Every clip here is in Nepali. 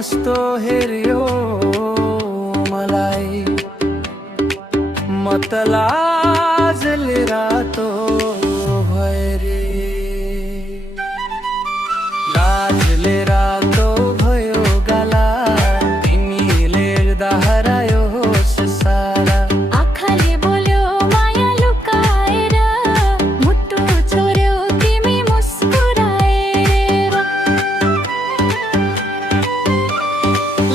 यस्तो हेर्यो मलाई म त लाजले रातो भए रे लाजले रातो भयो गाला तिमीले हेर्दा हरायो होस सारा आँखाले बोल्यो माया लुकाएर मुटु छोड्यो तिमी मुस्कुराएर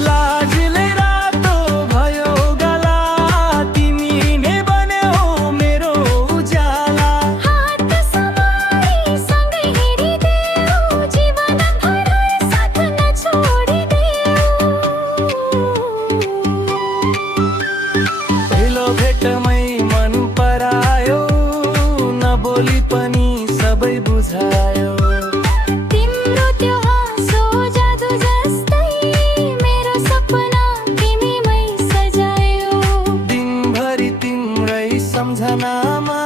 लाजले रातो भयो गाला तिमी नै बन्यौ मेरो उज्याला हात समाई सँगै हिँडिदेऊ जीवनभर साथ नछोडिदेऊ पहिलो भेटमै मन परायो नबोली पनि सबै बुझायो तिम्रो त्यो हाँसो जादु जस्तै मेरो सपना तिमीमै सजायो दिनभरि तिम्रै सम्झनामा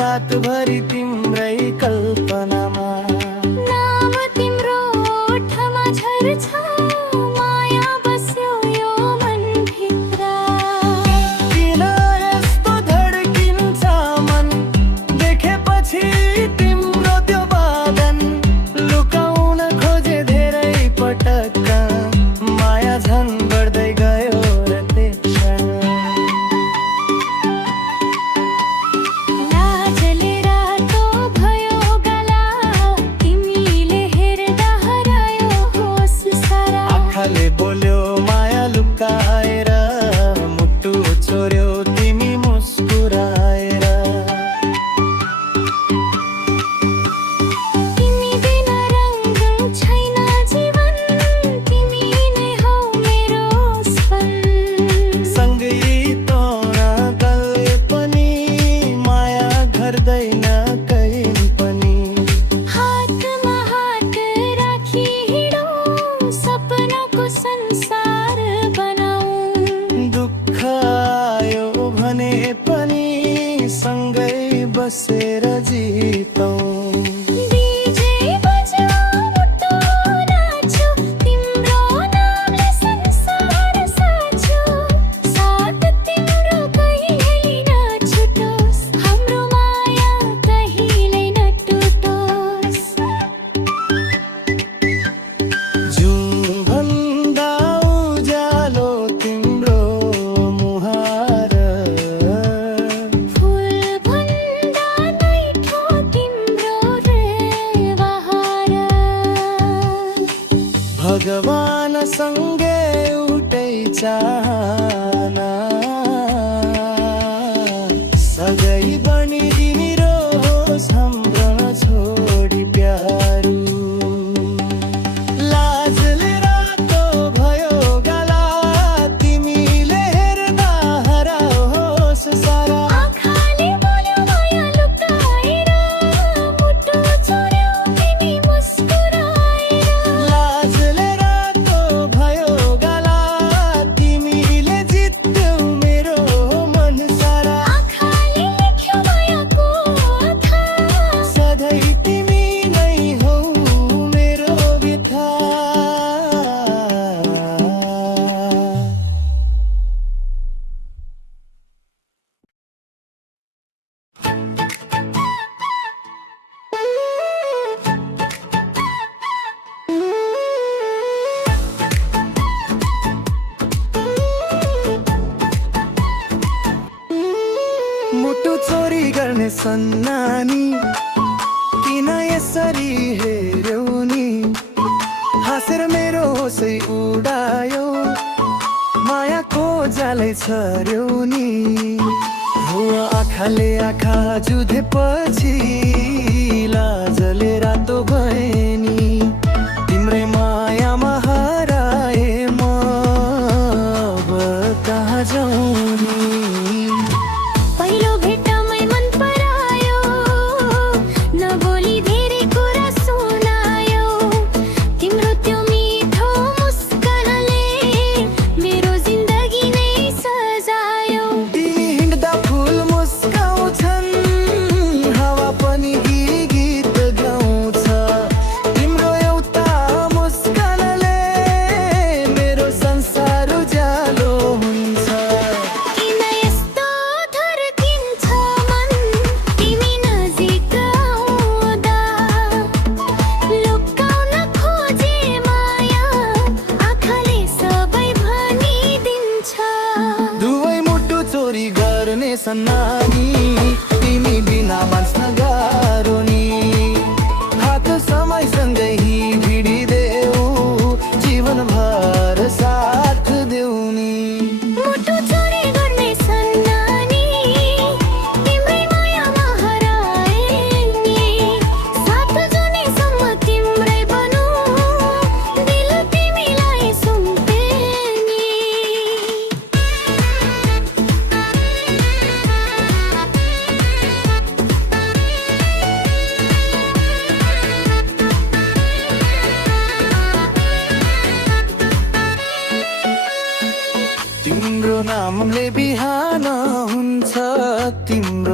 रातभरि तिम्रै कल्पनामा नाम तिम्रो ओठमा झर्छ माया बस्यो यो मनभित्र किन यस्तो धड्किन्छ मन देखेपछि तिम्रो त्यो बदन लुकाउन खोजे धेरै पटक माया झन् बढ्दै गयो र त्यक्षण लाजले रातो भयो गाला तिमीले हेर्दा हरायो होस सारा आँखाले बोल्यो माया लुकाएर मुटु छोड्यो तिमी मुस्कुराएर तिमी बिना रङ छैन जीवन तिमी नै हौ मेरो स्पन सँगै तोन गए पनि माया घट्दैन कहीँ पनि हातमा हात राखी हिँडौँ सपनाको संसार बनाऊ दुःख आयो भने पनि सँगै बसेर जितौँ डीजे बजाऊ मुटु नाचौ तिम्रो नामले संसार साँचो साथ तिम्रो कहिल्यै नछुटोस् हाम्रो माया कहिल्यै नटुटोस् जुनभन्दा उज्यालो तिम्रो मुहार फुलभन्दा नैठो तिम्रो व्यवहार भगवानसँगै एउटै चाहना सधैँ बनिदिने रहोस् हाम्रो छोडी प्यारो लाजले रातो भयो गाला तिमीले हेर्दा हराओस् सारा आँखाले बोल्यो माया लुकाएर मुटु छोड्यो तिमी मुस्कुराएर लाजले रातो भयो गाला तिमीले जित्यौ मेरो मन सारा आँखाले लेख्यो मायाको कथा सधैँ तिमी नै हौ मेरो व्यथा मुटु चोरी गर्ने सन्नानी किन यसरी हेर्यौ नि हाँसेर मेरो होसै उडायो मायाको जालै छर्यौ नि हो आँखाले आँखा जुधेपछि लाजले रातो भए नि तिम्रै मायामा हराए म अब कहाँ जाउँ नि पहिलो भेटमै मन परायो नबोली धेरै कुरा सुनायो तिम्रो त्यो मिठो मुस्कानले मेरो जिन्दगी नै सजायो तिमी हिँड्दा फुल मुस्काउँछन् हावा पनि गीत गाउँछ तिम्रो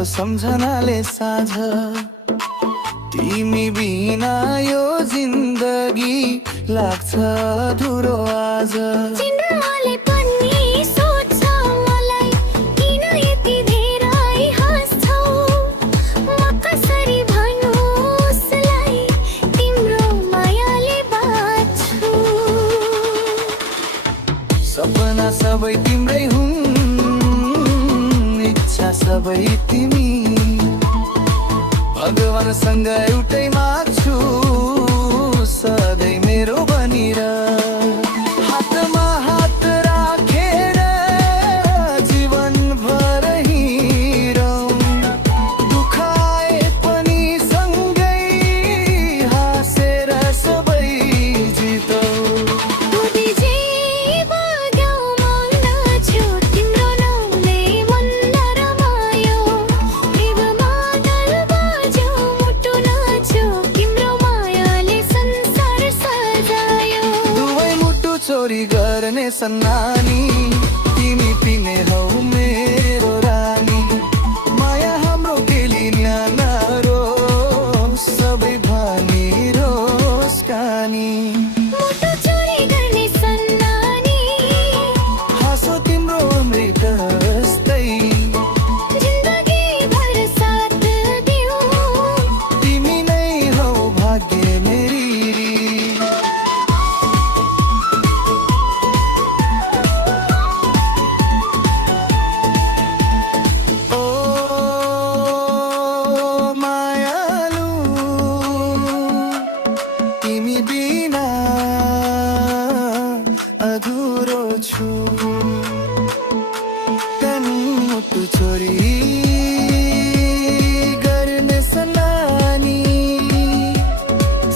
तिम्रो सम्झनाले साझ तिमी बिना यो जिन्दगी लाग्छ अधुरो आज चन्द्रमाले पनि सोध्छ मलाई किन यति धेरै हाँस्छौ म कसरी भन्नु उसलाई तिम्रो मायाले बाँच्छु सपना सबै तिम्रै हुन् इच्छा सबै तिमी भगवानसँग एउटै माग्छु सधैँ मेरो बनिर हातमा हात राखेर जीवनभर हिँडौँ दुःख आए पनि सँगै हाँसेर सबै जितौँ दुधी जीव ग्याउ मौन छु तिम्रो नाउँले मन रमायो प्रेम मादल बाज्यो मुटु नाच्यो तिम्रो मायाले संसार सजायो दुवै मुटु चोरी गर्ने सन्नानी तिमी पिने हौ मेरो रानी माया हाम्रो केली न्यानो सबै भनी रोस कानी मुटु चोरी गर्ने सन्नानी हाँसो तिम्रो अमृत जस्तै जिन्दगी भर साथ दिऊ तिमी नै हौ भाग्य मेरी ओ मायालु तिमी बिना अधुरो छु तन मुटु चोरी गर्ने सन्नानी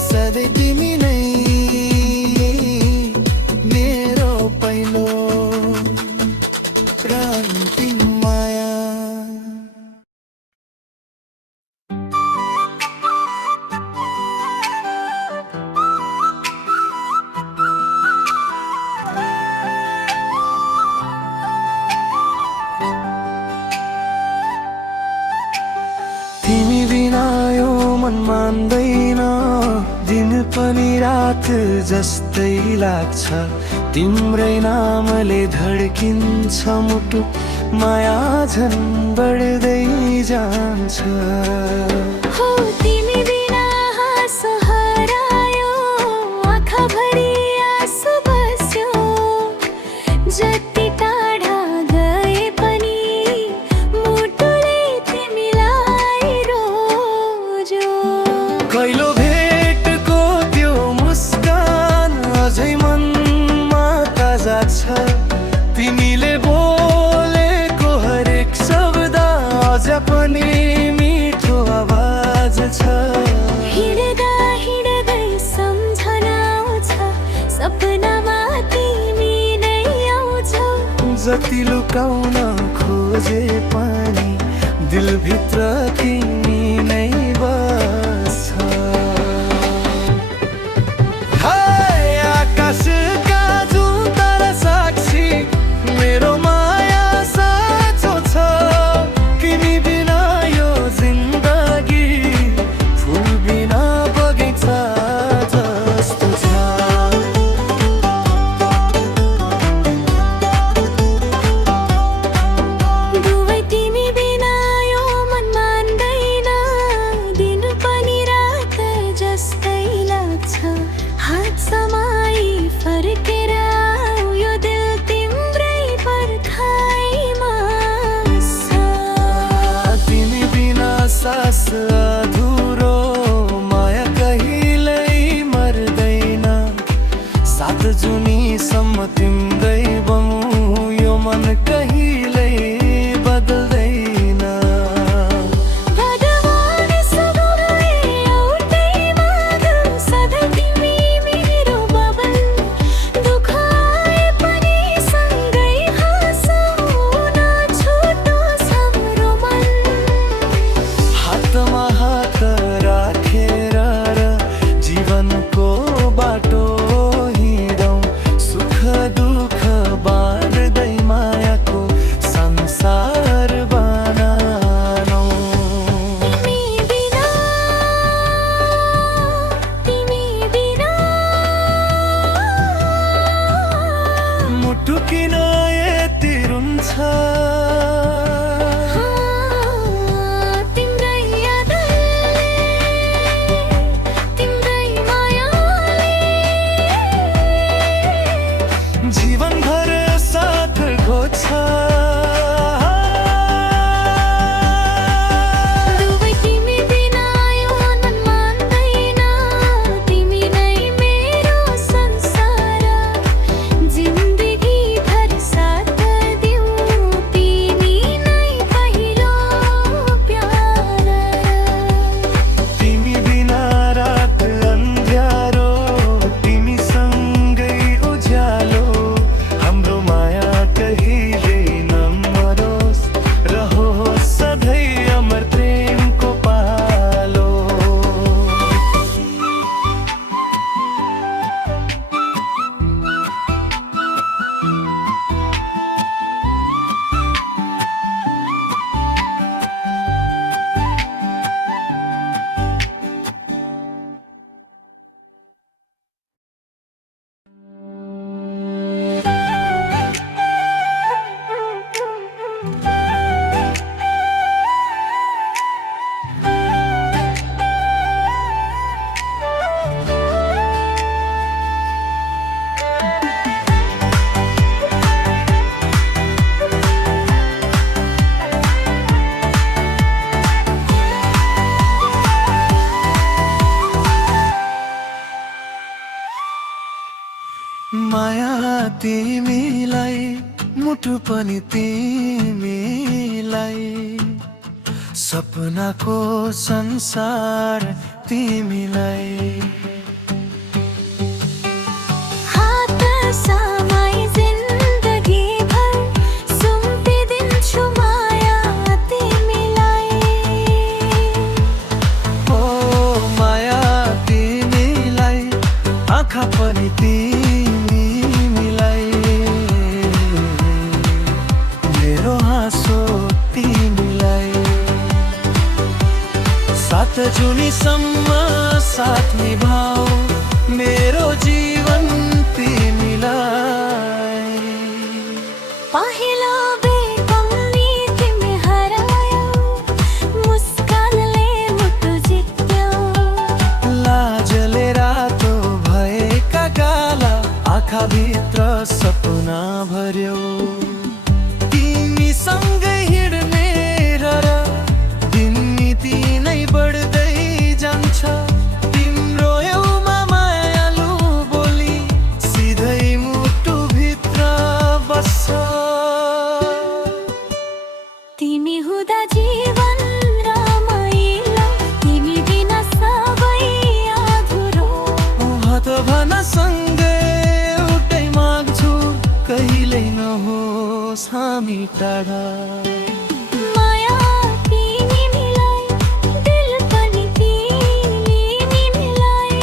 सधैँ तिमी नै मेरो पहिलो र अन्तिम माया तिमी बिना यो मन मान्दैन दिन पनि रात जस्तै लाग्छ तिम्रै नामले धड्किन्छ मुटु माया झन् बढ्दै जान्छ हो तिमी बिना हाँसो हरायो आँखाभरि आँसु बस्यो जति टाढा गए पनि मुटुले तिमीलाई रोज्यो कहिलो भेटको त्यो मुस्कान अझै मनमा ताजा छ तिमीले बोलेको हरेक शब्द अझ पनि मिठो आवाज छ हिँड्दा हिँड्दै सम्झना आउँछ सपनामा तिमी नै आउँछौ जति लुकाउन खोजे पनि दिलभित्र तिमी नै बस्छ हाय आकाशका जुन तारा साक्षी मेरो माया साँचो छ तिमी बिना यो जिन्दगी फुल बिना बगैँचा जस्तो छ दुवै तिमी बिना यो मन मान्दैन माया तिमीलाई मुटु पनि तिमीलाई सपनाको संसार तिमीलाई हात समाई जिन्दगी भर सुम्पिदिन्छु माया तिमीलाई ओ माया तिमीलाई आँखा पनि तिमीलाई मेरो हाँसो तिमीलाई सात जुनीसम्म साथ निभाऊ मेरो जीवन तिमीलाई पहिलो बेकम्नी तिमी हरायौ मुस्कानले मुटु जित्यौ लाजले रातो भएका गाला आँखाभित्र सपना भर्यौ तिमीसँगै हिँड्ने र दिननीति नै बढ्दै जान्छ तिम्रो एउमा मायालु बोली सिधै मुटुभित्र बस्छ तिमी हुँदा जीवन रमाइलो तिमी बिना सबै अधुरो हत भन सँगै एउटै माग्छु कहिल्यै नहोस् हामी टाढा माया तिमीलाई दिल पनि तिमीलाई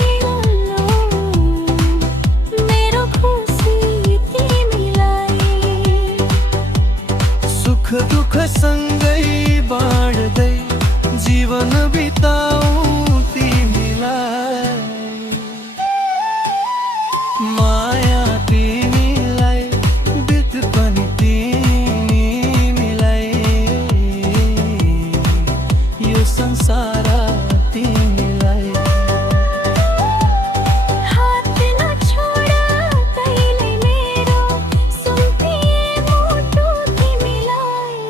मेरो खुसी तिमीलाई सुख दुःख सँगै बाँड्दै जीवन बिताऊ तिमीलाई माया तिमीलाई बित पनि तिमीलाई यो संसार तिमीलाई हात नछोड कहिल्यै मेरो सुम्पिए मुटु तिमीलाई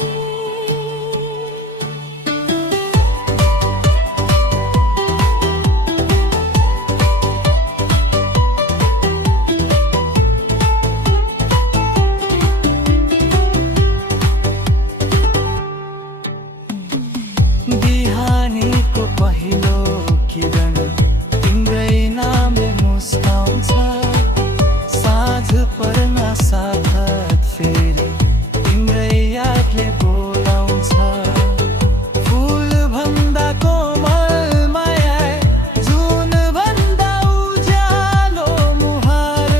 बिहानीको पहिलो किरण तिम्रै नामले मुस्काउँछ साँझ पर्न साथ फेरि तिम्रै यादले बोलाउँछ फुल भन्दा कोमल माया जुन भन्दा उज्यालो मुहार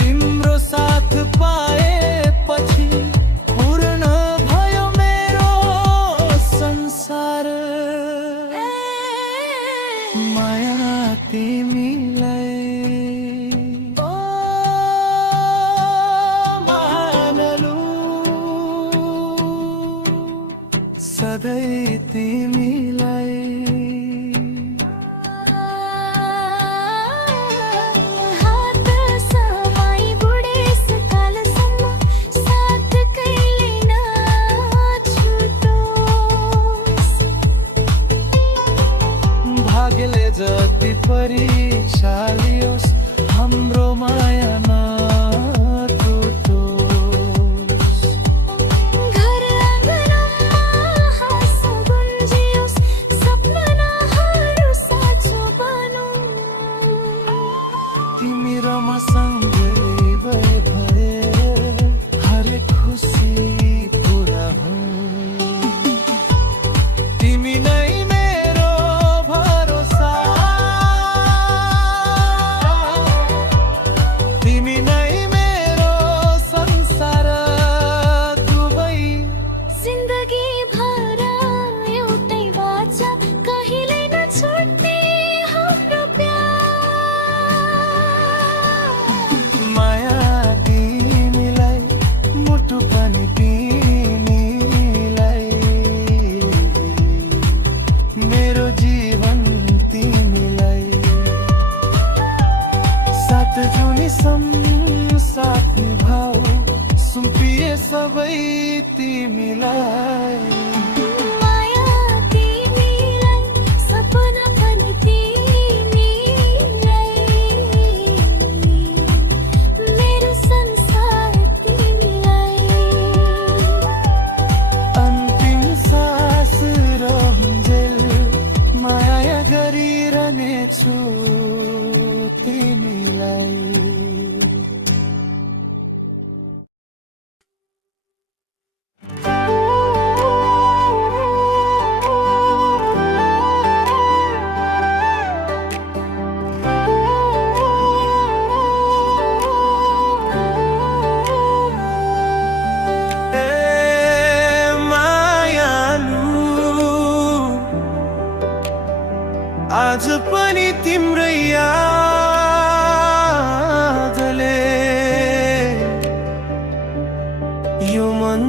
तिम्रो साथ पाएपछि पूर्ण भयो मेरो संसार माया तिमीलाई ओ मानलु सधैँ तिमीलाई हात समाई बुढेसकालसम्म साथ कहिल्यै नछुटोस् भाग्यले जति परिचालियोस् हाम्रो माया नटुटोस् घर आँगनमा हाँस गुन्जियोस् सपनाहरू साँचो बनोस् तिमी र म सँगै भए हरेक खुसी पुरा हो तिमी नै मेरो भरोसा तिमी नै मेरो संसार दुबै जिन्दगी भर एउटै बाचा कहिल्यै नछुट्ने हाम्रो प्यार माया तिमीलाई मुटु पनि तिमीलाई आज पनि तिम्रै यादले यो मन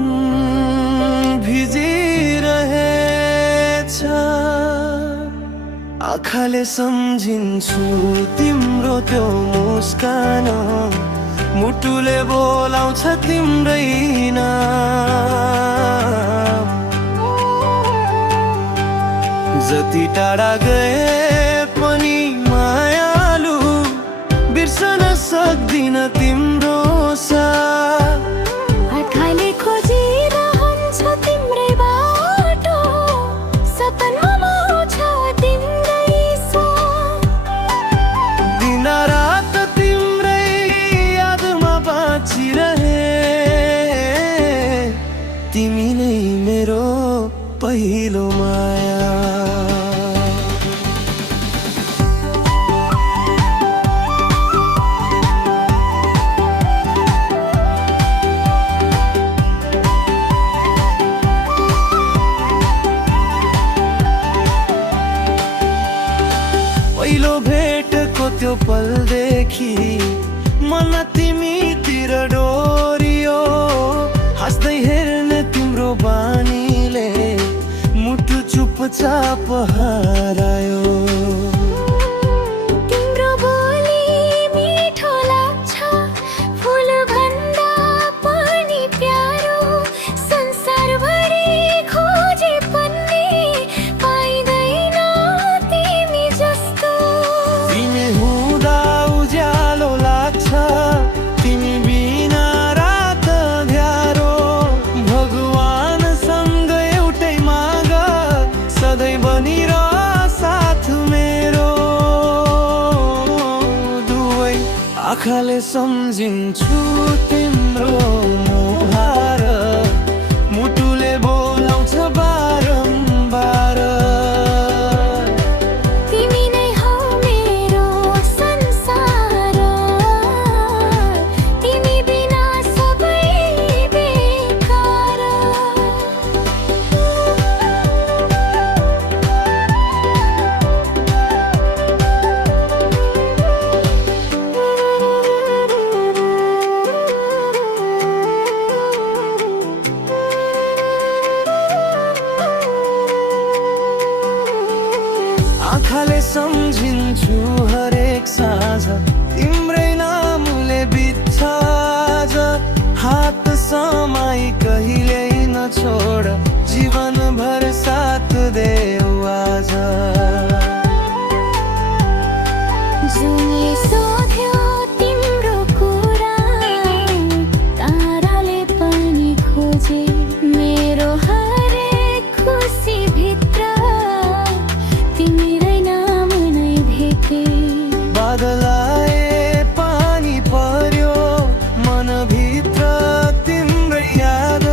भिजिरहेछ। आँखाले सम्झिन्छु तिम्रो त्यो मुस्कान, मुटुले बोलाउँछ तिम्रै नाम। जति टाढा गए पनि मायालु, बिर्सन सक्दिन तिम्रो साथ। आँखाले खोजिरहन्छ तिम्रै बाटो, सपनामा आउँछ तिम्रै स्वाद। दिन रात तिम्रै यादमा बाँचिरहे, तिमी नै मेरो पहिलो माया। पहिलो भेटको त्यो पलदेखि मन तिमीतिर डोरियो। हाँस्दै हेर्ने तिम्रो बानीले मुटु चुपचाप हरायो। तिम्रो बोली मिठो लाग्छ, फुल भन्दा पनि प्यारो। संसारभरि खोजे पनि पाइँदैन तिमी जस्तो। तिमी हुँदा उज्यालो लाग्छ, तिमी बिना रात अँध्यारो। भगवानसँग एउटै माग, सधैँ बनिरह साथ मेरो। दुवै आँखाले सम्झिन्छु तिम्रो मुहार, मुटुले बोलाउँछ बारम्बार। तिमी नै हौ मेरो संसार, तिमी बिना सबै बेकार। आँखाले सम्झिन्छु हरेक साँझ, तिम्रै नामले बित्छ आज। हात समाई कहिल्यै नछोड, जीवनभर साथ देऊ आज। जुनले सोध्यो तिम्रो कुरा, ताराले पनि खोजे मेरो हरेक खुसी भित्र। तिम्रै नाम नै भेटे। बादल आए पानी पर्यो, मनभित्र तिम्रै याद।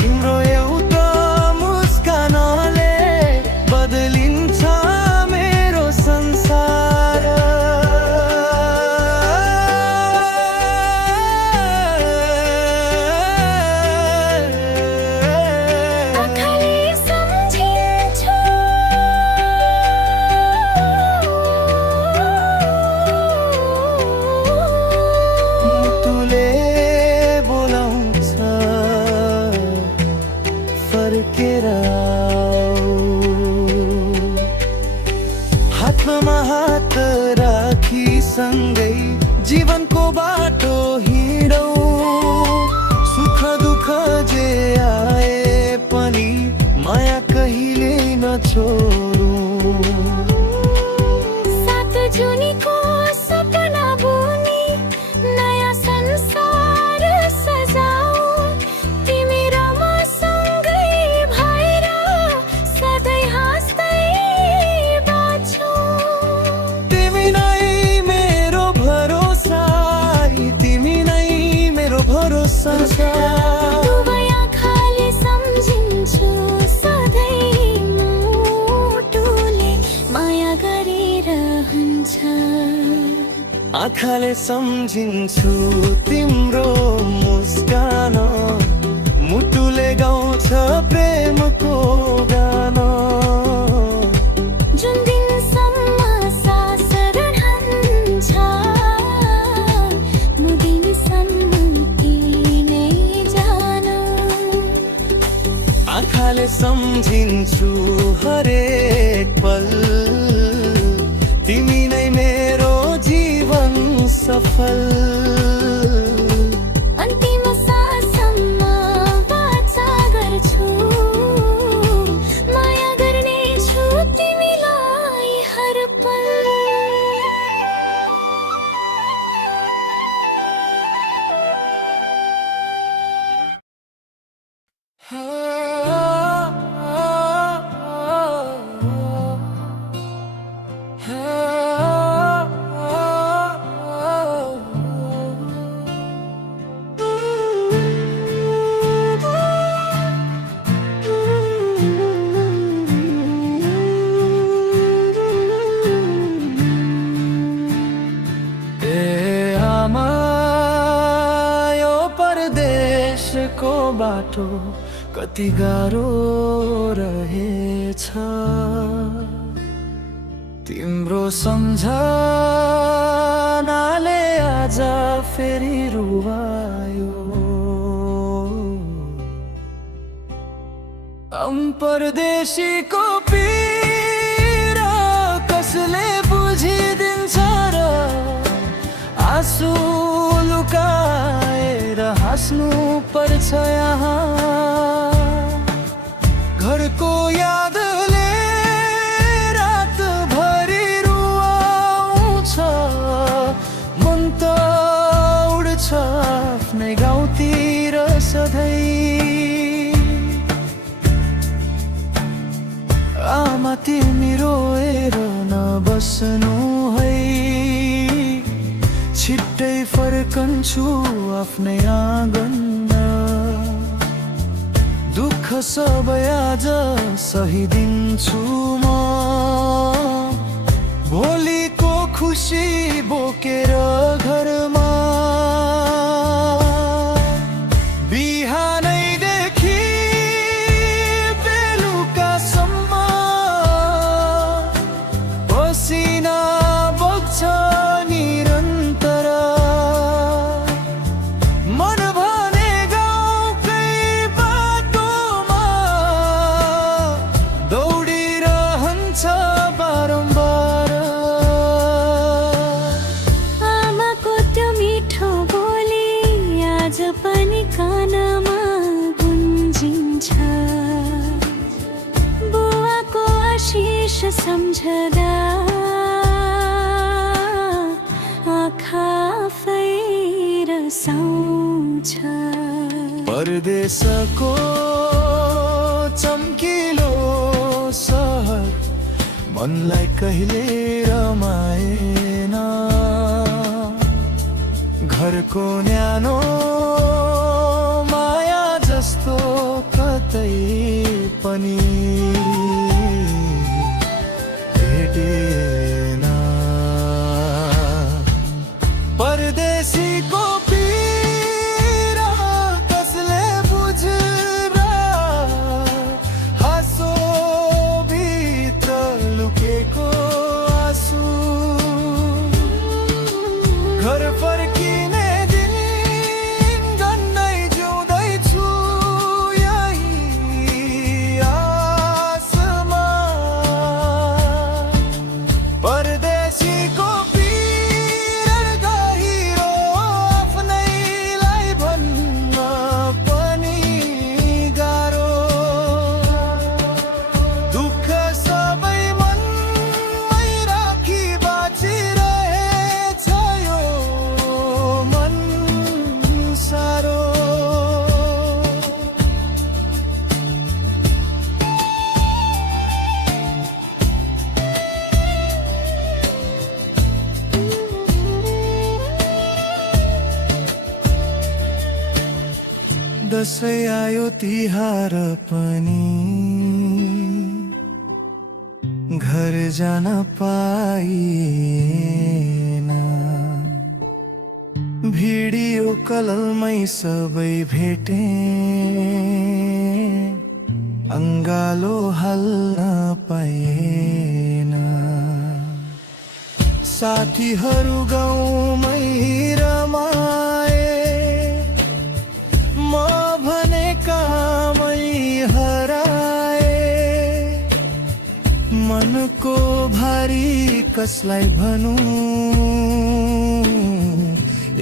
तिम्रो एउटा मुस्कानले बदलिन्छ मेरो संसार। आँखाले सम्झिन्छु मुटुले बोलाउँछ फर्केर आऊ। हातमा हात राखी सँगै जीवनको बाटो हिँडौँ। सुख दुःख जे आए पनि माया कहिले नछोडौँ। सात जुनीको सपना बुनी नयाँ संसार सजाऊ। तिमी र म सँगै भएर सधैँ हाँस्दै बाँचौँ। तिमी नै मेरो भरोसा, तिमी नै मेरो भरोसा। दुवै आँखाले सम्झिन्छु सधैँ, मुटुले माया गरिरहन्छ। आँखाले सम्झिन्छु तिम्रो मुस्कान, मुटुले गाउँछ प्रेमको गाना। जुन दिनसम्म सम्झिन्छु हरेक पल तिमी नै मेरो जीवन सफल अन्तिम साससम्म वाचा गर्छु माया गर्नेछु तिमीलाई हर पल को बाटो कति गाह्रो रहेछ तिम्रो सम्झनाले आज फेरि रुवायो परदेशीको पीडा कसले बुझिदिन्छ र आँसु लुकाएर हाँस्नु पर्छ यहाँ घरको यादले रातभरि रुवाउँछ मन त उड्छ आफ्नै गाउँतिर सधैँ आमा तिमी रोएर नबस्नु है छिट्टै फर्कन्छु आफ्नै आँगनमा दुःख सबै आज सहिदिन्छु म भोलिको खुसी बोकेर घरमा बिहानैदेखि बेलुकासम्म पसिना बग्छ कानमा गुन्जिन्छ बुवाको आशिष सम्झदा आँखा रसाउँछ परदेशको चम्किलो सहर मनलाई कहिले रमाएन घरको न्यानो माया जस्तो कतै पनि भेटेन परदेशीको पीडा कसले बुझ्ला हाँसो भित्र लुकेको आँसु घर फर्किने दिन गन्नै जिउँदैछु यही आसमा परदेशीको पीडा गहिरो आफ्नैलाई भन्न पनि गाह्रो दुःख सबै मनमै राखी बाँचिरहेछ यो मन सारो दसैँ आयो तिहार पनि घर जान पाइएन भिडियो कलमै सबै भेटे अङ्गालो हाल्न पाइएन साथीहरू गाउँमै रमाए म भने कामै हराए मनको भारी कसलाई भनौँ,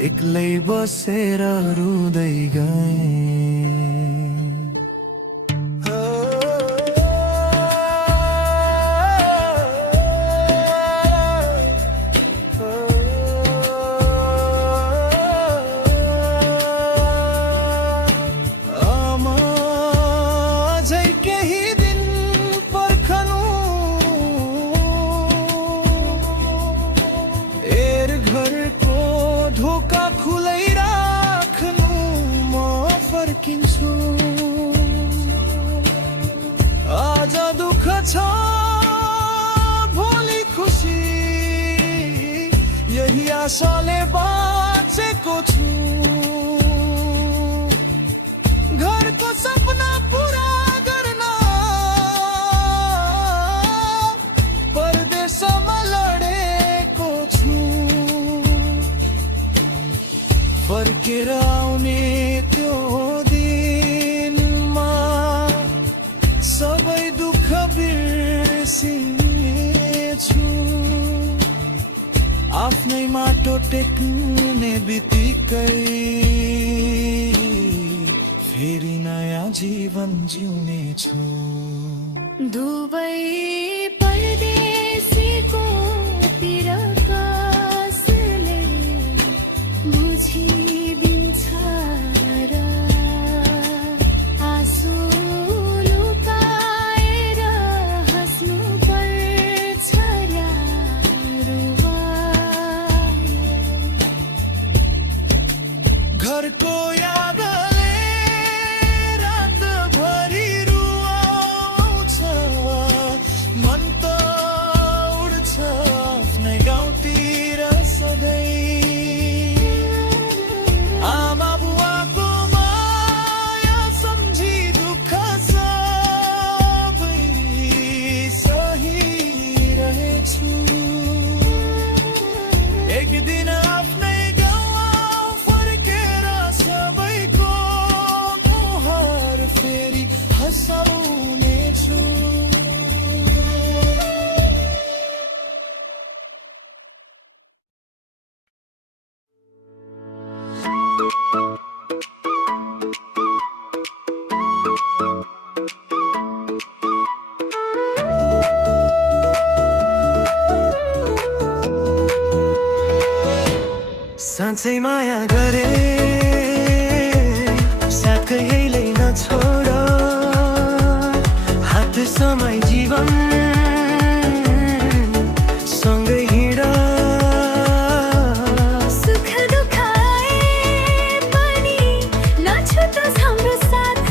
एक्लै बसेर रुँदै गएँ। आज दुःख छ भोलि खुसी, यही आशाले बाँचेको छु। घरको सपना पुरा गर्न परदेशमा लडेको छु। फर्केर आउने त्यो दिनमा सबै दुःख बिर्सिनेछु। आफ्नै माटो टेक्ने बित्तिकै फेरि नयाँ जीवन जिउनेछु। दुबई परदेशीको पिर कसले बुझिदिन्छ र, आँसु लुकाएर हाँस्नु पर्छ र रुवायो। घरको यादले रातभरि रुवाउँछ, मन त उड्छ आफ्नै गाउँतिर सधैँ। आमा बुवाको माया सम्झी दुःख सबै सहिरहेछु। एक दिन आफ्नै गाउँ फर्केर सबैको मुहार फेरि हँसाउनेछु। साँच्चै माया गरे साथ कहिल्यै नछोड, हात समाई जीवन सँगै हिँड। सुख दुःख आए पनि नछुटोस् हाम्रो साथ,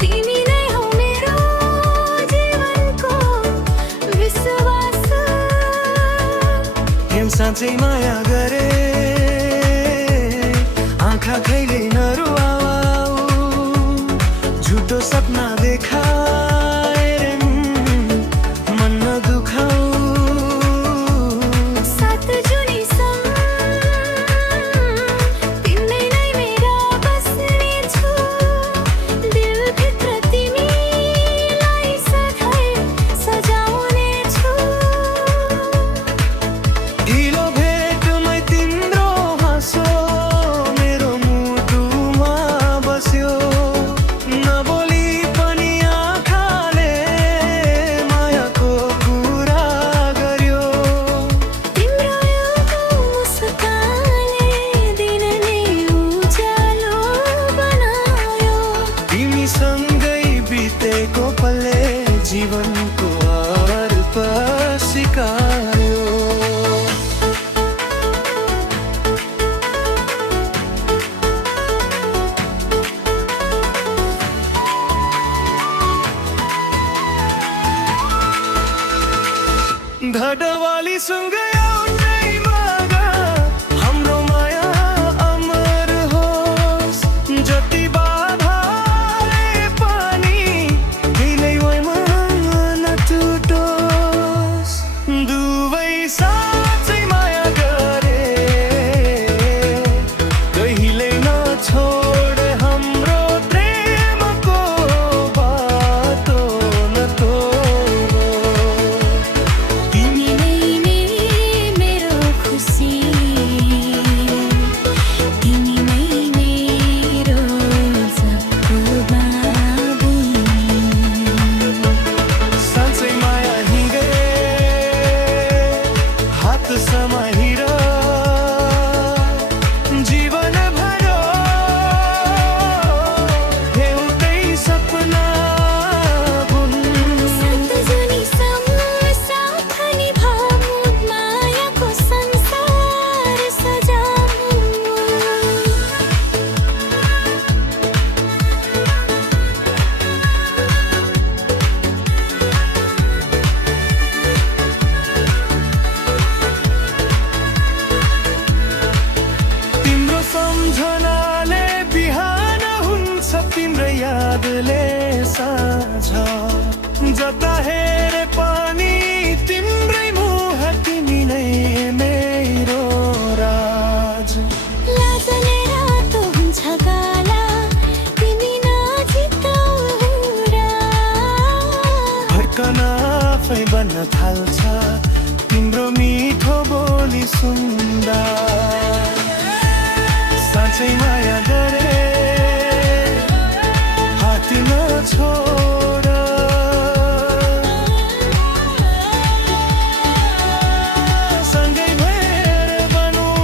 तिमी नै हौ मेरो जीवनको विश्वास। साँच्चै माया गरे आँखा कहिल्यै नरुवाऊ, झुटो सपना देखाएर मन नदुखाऊ। 7 जुनीसम्म तिमी नै मेरा बस्ने छु, दिलभित्र तिमीलाई सधैँ सजाउने छु। ढिलो भेटमै तिम्रो हाँसो मेरो मुटुमा बस्यो, नबोली पनि आँखाले मायाको कुरा गर्यो। तिम्रो यो मुस्कानले दिन नै उज्यालो बनायो। तिमीसँगै बितेको पलले जीवनको अर्थ सिकायो। धडवाली सुँग एउटै माग हाम्रो माया अमर होस्, जति बाधा आए पनि कहिल्यै वैमा नटुटोस्। दुवै साँच्चै माया गरे कहिल्यै नछोड, हाम्रो प्रेमको बाटो नतोड। जता हेरे पनि तिम्रै मुख तिमी नै मेरो राज। लाजले रातो हुन्छ काला तिमी नजिताउ र भड्कन आफै बन्न थाल्छ तिम्रो मिठो बोली सुन्दा। साँच्चै माया गरे हात नछोड, सँगै भएर बनौँ।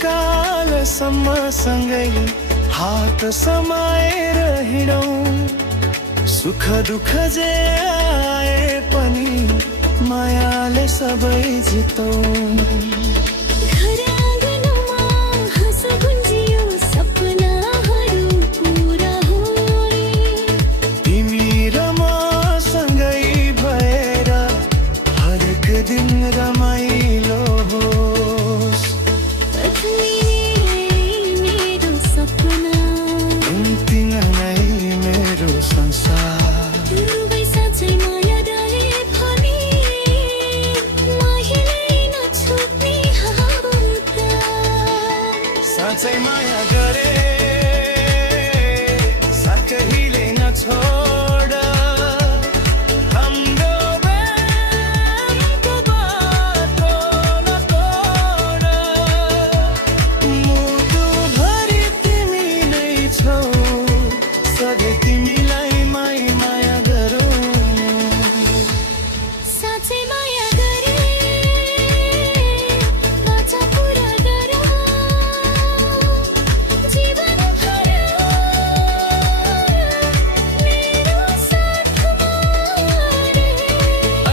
बुढेसकालसम्म सँगै हात समाएर हिँडौँ। सुख दुःख जे आए पनि मायाले सबै जितौँ। घर आँगनमा हाँस गुन्जियो सपनाहरू पुरा हुन्। तिमी र म सँगै भएर हरेक दिन रमाइलो होस्। मेरो सपना तिमी नै मेरो संसार। दुवै साँच्चै माया रहे पनि मायाले नछुट्ने हाउता। साँच्चै माया गरे साथ कहिले नछोड। हाम्रो प्रेमको बाटो नतोड। मुटुभरि तिमी नै छौ सधैँ तिमीलाई माया गरौँ। साँच्चै माया गरे बाचा पुरा गरौँ। जीवनभर मेरो साथमा रहे।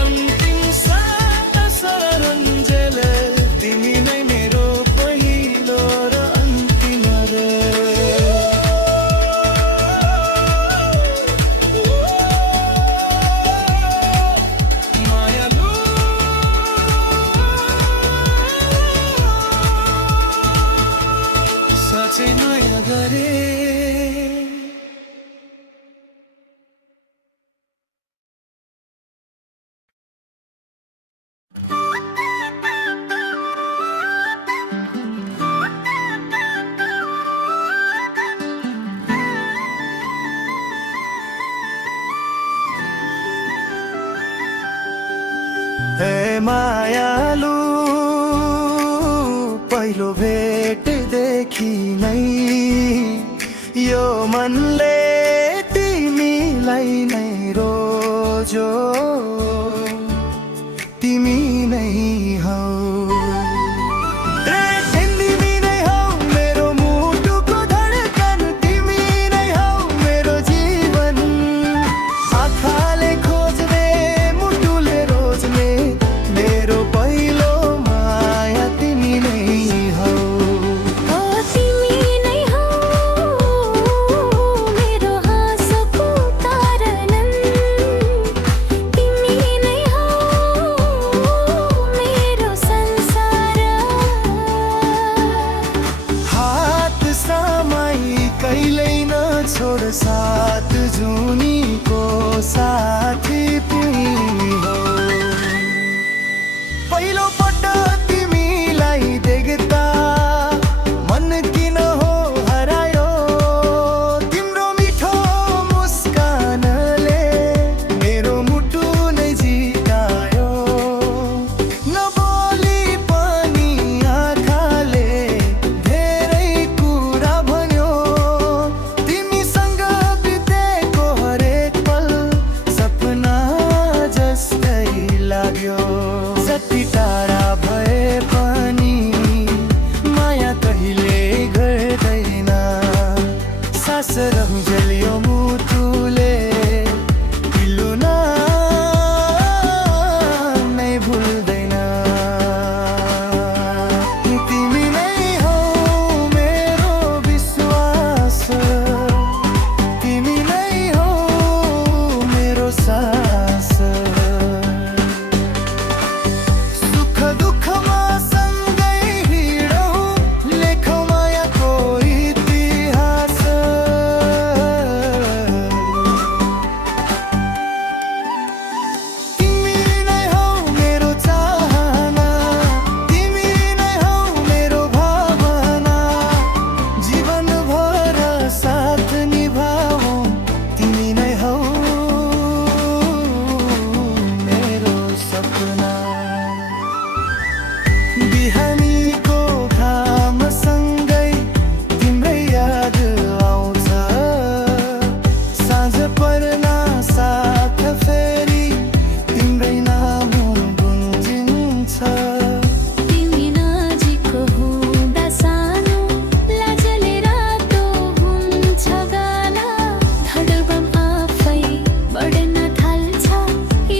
अन्तिम साथ सरन्जेल तिमी नै मेरो पहिलो र अन्तिम रे। मायालु साँच्चै माया गरे। हे मायालु पहिलो भेटदेखि नै यो मनले तिमीलाई नै रोज्यो। तिमी नै हौ तिमी नै हौ मेरो मुटुको धडकन। तिमी नै हौ मेरो जीवन। आँखाले खोज्ने मुटुले रोज्ने मेरो पहिलो माया तिमी नै हौ। ओ तिमी नै हौ मेरो हाँसोको तारनन्। तिमी नै हौ मेरो संसार। हात समाई कहिल्यै नछोड साथ जुनीको साथी तिमी हौ। पहिलो पटक तिमीलाई देख्दा मन किन हो हरायो। तिम्रो मिठो मुस्कानले मेरो मुटु नै जितायो। नबोली पनि आँखाले धेरै कुरा भन्यो। तिमीसँग बितेको हरेक पल सपना पर्ना साथ फेरि तिम्रै नाम गुन्जिन्छ। तिमी नजिक हुँदा सानो लाजले रातो हुन्छ गाला, धडकन आफै बढ्न थाल्छ,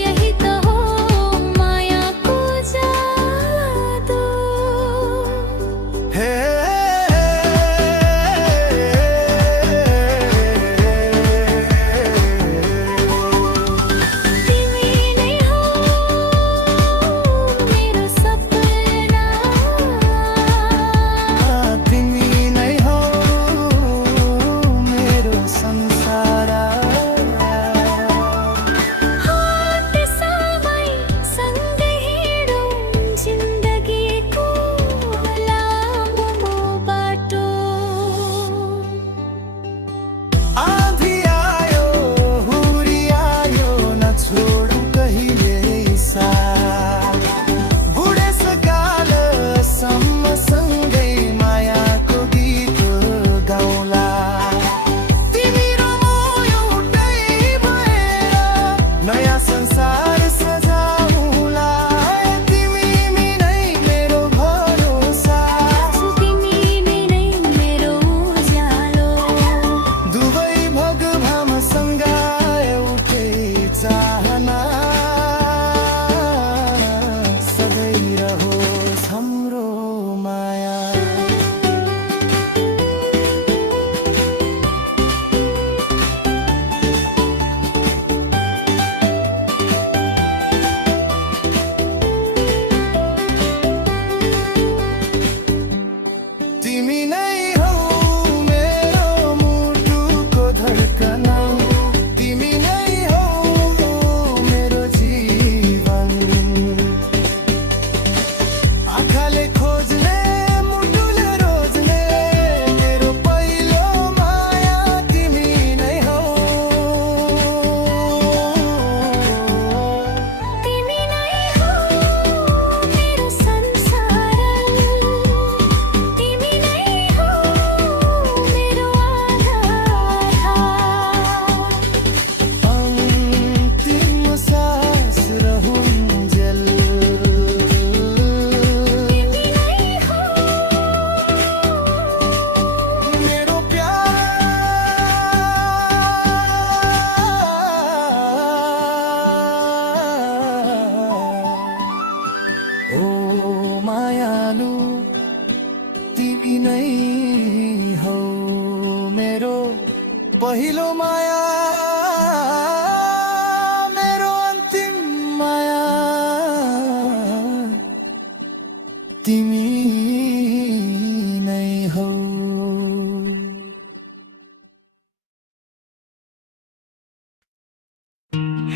यही त हो मायाको जादु। हे तिमी नै हो मेरो सपना, तिमी नै हो मेरो संसार। हात सामै सँगै हिँडौँ जिन्दगीको लामो बाटो। आँधी आयो हुरी आयो नछोडौँ कहिले साथ, बुढेसकालसम्म सँगै मायाको गीत गाउँला। तिमी र म एउटै भएर नयाँ संसार सजाउँला। तिमी नै मेरो भरोसा, तिमी नै मेरो उज्यालो। दुवै भगभामसँग एउटै चाहना, सधैँ रहोस् हाम्रो माया। तिमी नै हौ मेरो मुटुको धड्कन, तिमी नै हौ मेरो जीवन। आँखाले खोज्ने मुटुले रोज्ने मेरो पहिलो माया तिमी नै हौ। तिमी नै हो मेरो संसार, तिमी नै हो मेरो आधार। अन्तिम सास रहूंजेल तिमी नै हो मेरो प्यार। ओ मायालु तिमी नै हौ मेरो पहिलो माया, मेरो अन्तिम माया। तिमी नै हौ।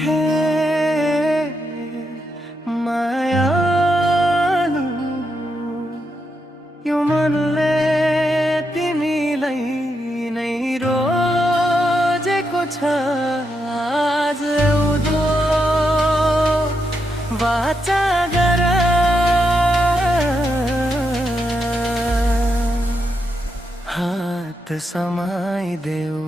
हे मायालु यो मनले तिमीलाई नै रोजेको छ। आज आउँदो वाचा गर, हात समाइदेऊ।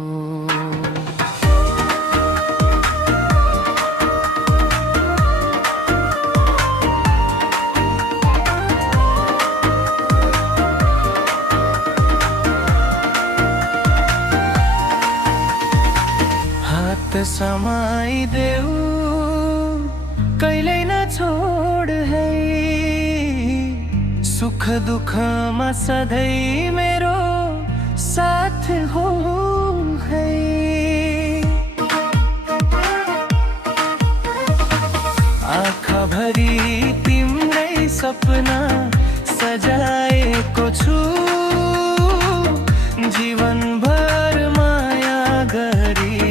हात समाइदेऊ, कहिल्यै नछोड है, सुख दुःखमा सधैँ मेरो साथ हो है। आँखाभरि तिम्रै सपना सजाएको छु, जीवनभर माया गरिरहनेछु।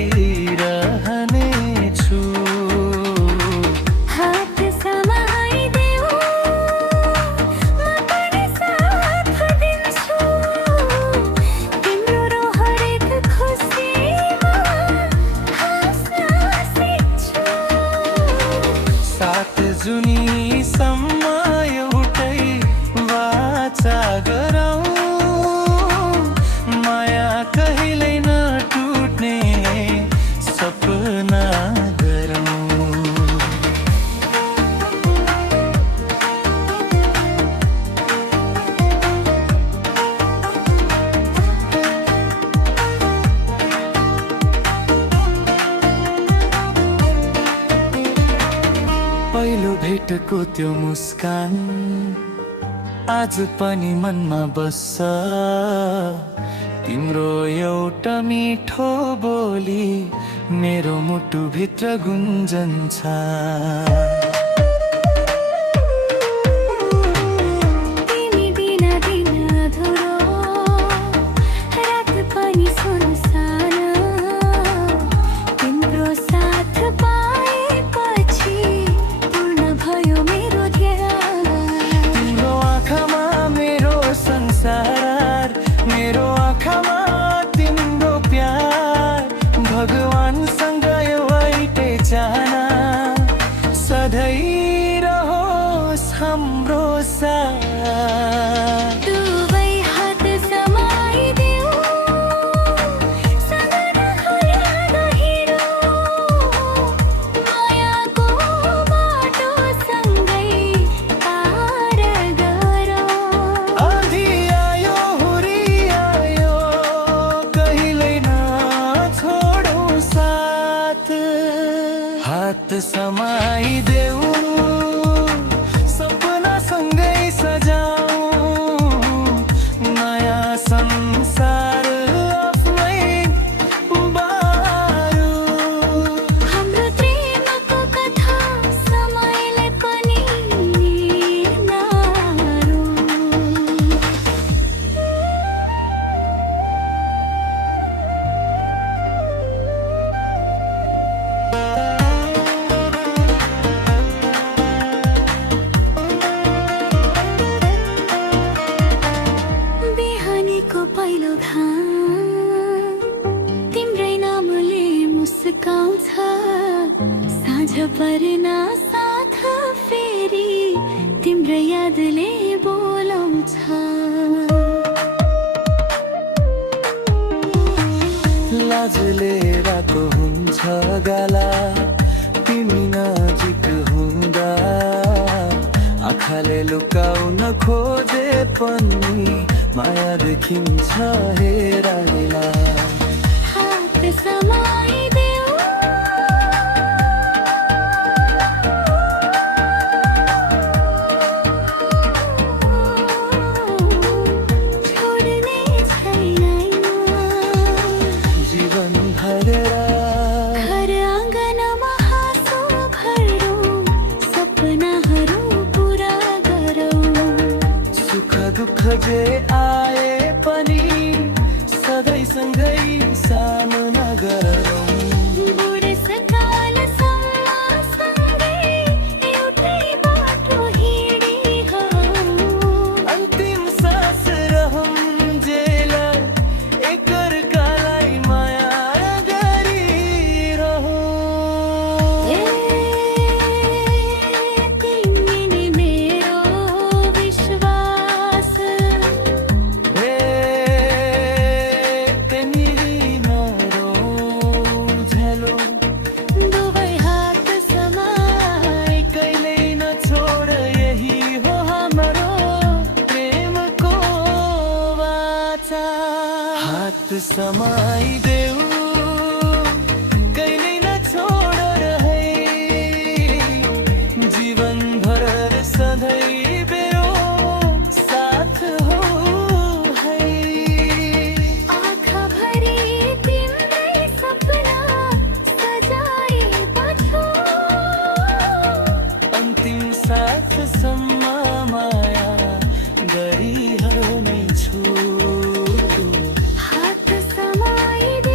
हात समाइदेऊ, म पनि साथ दिन्छु, तिम्रो हरेक खुसीमा हाँस्न सिक्छु। सात जुनीसम्म एउटै वाचा गरौँ, माया कहिल्यै नटुट्ने सपना भेटको त्यो मुस्कान आज पनि मनमा बस्छ तिम्रो एउटा मिठो बोली मेरो मुटुभित्र गुन्जन्छ तिमी बिना दिन अधुरो रात पनि सुनसान तिम्रो साथ पाएपछि पूर्ण भयो मेरो ध्यान तिम्रो आँखामा मेरो संसार मेरो आँखामा तिम्रो प्यार भगवानसँग एउटै चाहना सधैँ रहोस् हाम्रो साथ दुवै हात समाइदेऊ सँग नहराँदो हिँडौ मायाको बाटो सँगै पार गरौँ आँधी आयो हुरी आयो कहिल्यै नछोडौँ साथ हात समाइदेऊ सपना सँगै सजाऊ नयाँ संसार आफ्नै बारू हाम्रो प्रेमको कथा समयले पनि नारौँ बिहानीको पहिलो घाम तिम्रै नामले मुस्काउँछ साँझ पर्ना साथ फेरि तिम्रो यादले बोलाउँछ लाजले रातो हुन्छ गाला तिमी नजिक हुँदा आँखाले लुकाउन खोजे पनि माया देखिन्छ हेराइला हात समाइदेऊ छोड्ने छैन जीवन भरेर घर आँगनमा हाँसो भरौँ सपनाहरू पुरा गरौँ सुख दुःख जे आए पनि सधैँ सँगै सामना गरौँ बुढेसकालसम्म सँगै एउटै बाटो हिँडिरहौँ अन्तिम सास रहन्जेला एकअर्कालाई माया गरिरहौँ तिमी नै मेरो विश्वास तेरी नरौँ झेलो दुवै हात समाई कहिल्यै नछोड यही हो हाम्रो प्रेमको वाचा हात समाइदेऊ कहिल्यै नछोड है जीवन भर सधैँ मेरो साथ हो है आँखाभरि तिम्रै सपना सजाएपछि अन्तिम साथसम्म माया गरिरहनेछु हात समाइदेऊ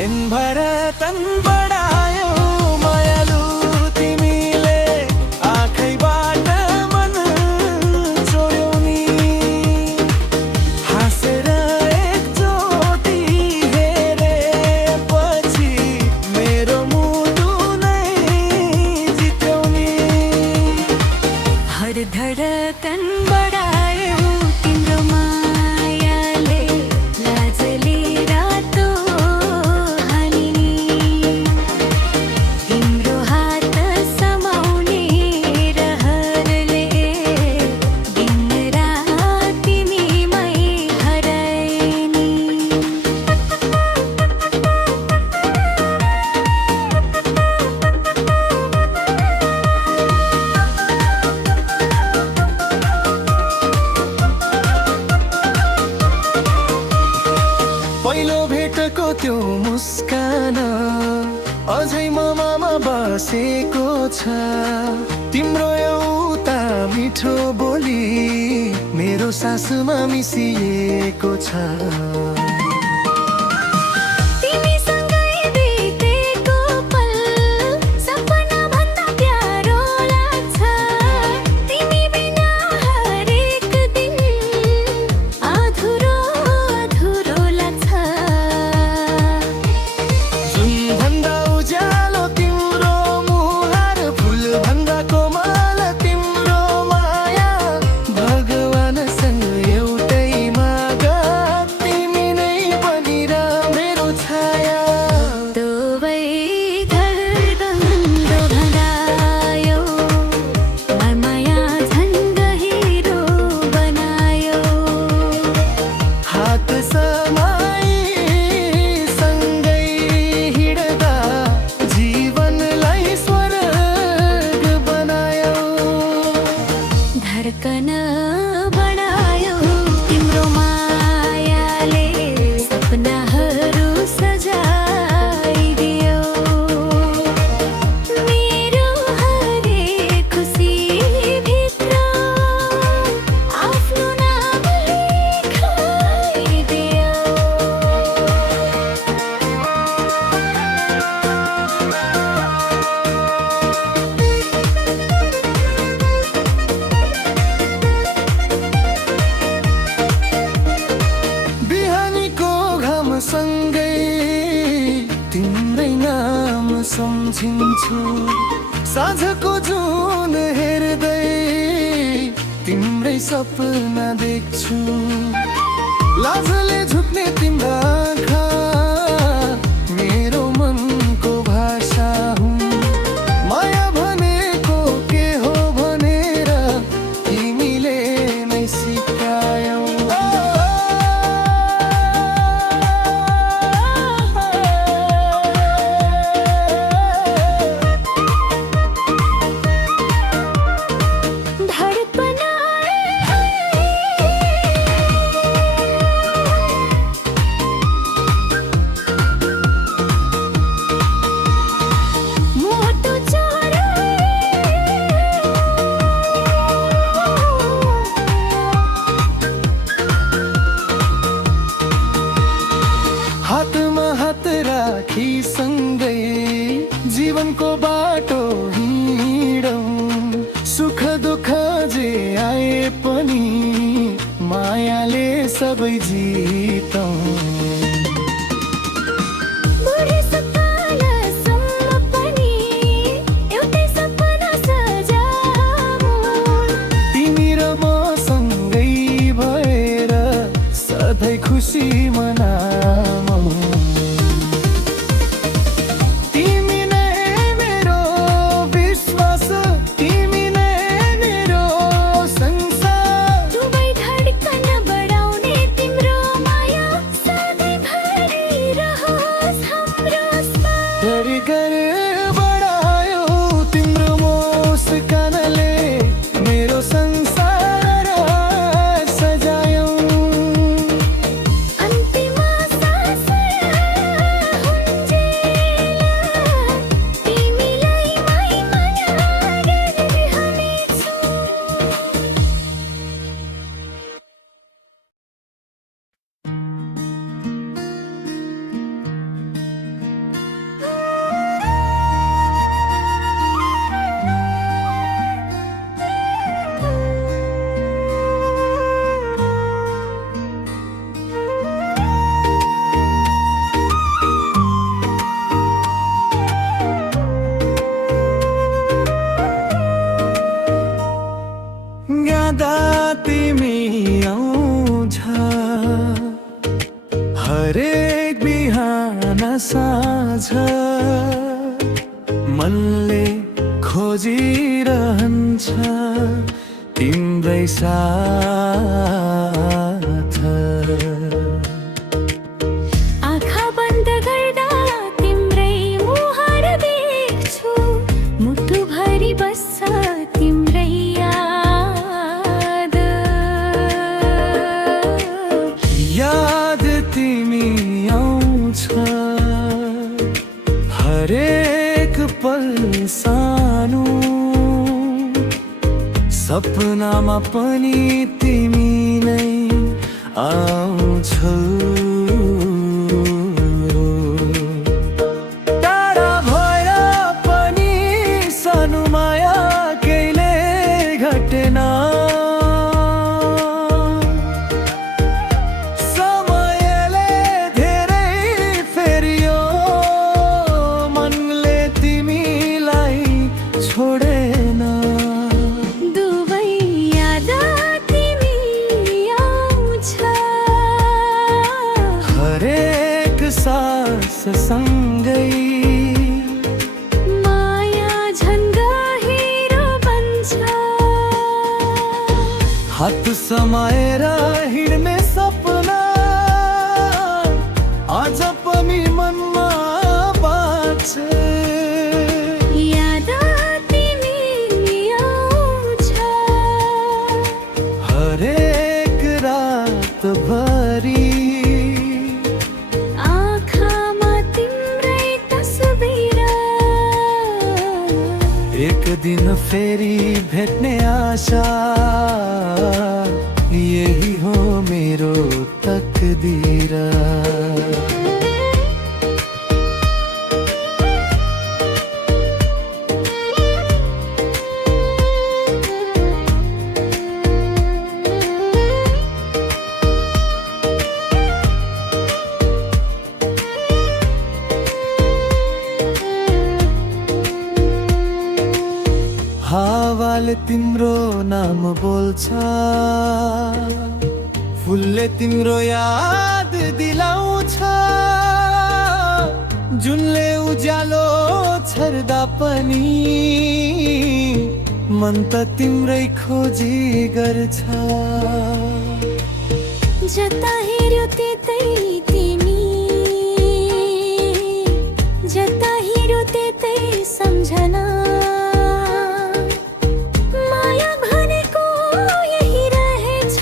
दिनभर तन बढायो मायालु तिमीले आँखैबाट मन चोर्यौ नि हाँसेर एकचोटि हेरेपछि मेरो मुटु नै जित्यौ नि हर धडकन बढायो तिम्रो मायाले लाजले रातो हानिनी तिम्रो हात समाउने रहरले दिन रात तिमीमै हराएनी पहिलो भेटको त्यो मुस्कान अझै ममा बसेको छ तिम्रो एउटा मिठो बोली मेरो सासमा मिसिएको छ तिमीसँगै बितेको पल सपना भन्दा प्यारो लाग्छ तिमी बिना हरेक दिन अधुरो अधुरो लाग्छ जुन भन्दा उज्यालो तिम्रो मुहार फुल भन्दा कोमल तिम्रो माया भगवानसँग एउटै माग तिमी नै बनिर मेरो छाया दुवै धडकन दोहोऱ्यायो माया झन् गहिरो बनायो हात समाई सँगै हिँड्दा जीवनलाई स्वर्ग बनायो धडकन बढायो तिम्रो मायाले सपनाहरू सजाइदियो मेरो हरेक खुसी भित्र आफ्नो नाम लेखाइदियो बिहानीको घामसँगै तिम्रै नाम सम्झिन्छु साँझको जुन हेर्दै तिम्रै सपना देख्छु लाजले झुक्ने तिम्रा आँखा मेरो मनको भाषा हुन् माया भनेको के हो भनेर तिमीले नै सिकायौ धडकन मोटो चोरा हातमा हात राखी सँगै जीवनको बाटो हिँडौँ सुख दुःख जे आए पनि मायाले सबै जितौँ बुढेसकालसम्म पनि एउटै सपना सजाऊँ तिमी र म सँगै भएर सधैँ खुसी मनाऊँ तिमी नै मेरो विश्वास तिमी नै मेरो संसार दुवै धडकन बढाउने तिम्रो साँझ मनले खोजिरहन्छ तिम्रै साथ। आँखा बन्द गर्दा तिम्रै मुहार देख्छु, मुटुभरि बस्छ तिम्रै याद। याद तिमी आउँछ हरेक पल सानो, सपनामा पनि तिमी नै आउँछौ। टाढा भएर पनि सानो माया कहिले घटेन, समयले धेरै फेरियो मनले तिमीलाई छोडेन। दुवै याद तिमी आउँछ हरेक सास सँगै माया झन् गहिरो बन्छ। हात समाएर हिँड्ने सपना आज पनि मनमा बाँच्छ। याद तिमी आउँछ हरेक रातभरि आँखामा तिम्रै तस्बिर। एक दिन फेरि भेट्ने आशा, यही हो मेरो तकदीर। हावाले तिम्रो नाम बोल्छ, फुलले तिम्रो याद दिलाउँछ, जुनले उज्यालो छर्दा पनि मन त तिम्रै खोजी गर्छ। जता हेऱ्यो त्यतै तिमी, जता हेऱ्यो त्यतै सम्झना। माया भनेको यही रहेछ,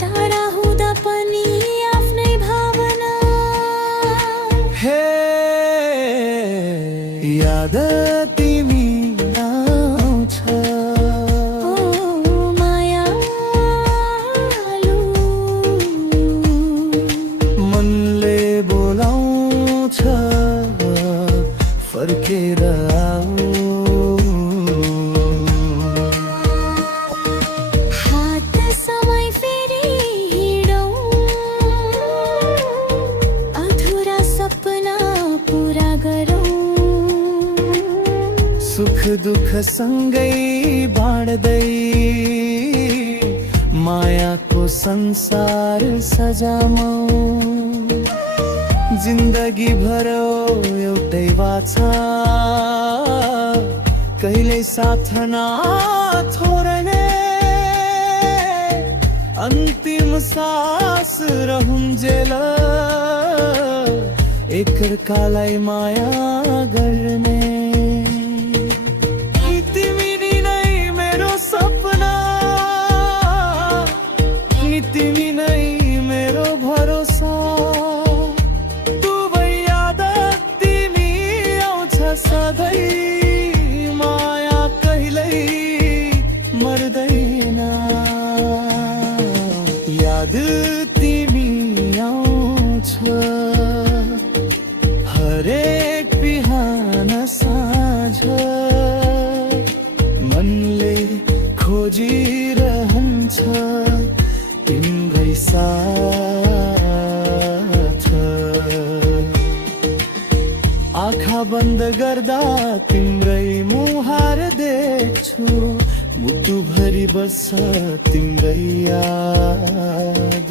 टाढा हुँदा पनि आफ्नै भावना। हे याद तिमी आउँछ ओ मायालु, मनले बोलाउँछ फर्केर आऊ। हात समय फेरि हिँडौँ, अधुरा सपना पुरा गरौँ। सुख दुःख सँगै बाँड्दै मायाको संसार सजामौ। जिन्दगी भर एउटै बाछा, कहिल्यै साथ नछोड्ने। अन्तिम सास रहून्जेल एकअर्कालाई माया गर्ने। तिमी नै मेरो सपना, तिमी नै मेरो भरोसा। दुवै याद तिमी आउँछ सधैँ, माया कहिल्यै मर्दैन। याद तिमी आउँछ हरेक बिहान साँझ, मनले खोजिरहन्छ तिम्रै साथ। आँखा बन्द गर्दा तिम्रै मुहार देख्छु, मुटुभरि बस्छ तिम्रै याद।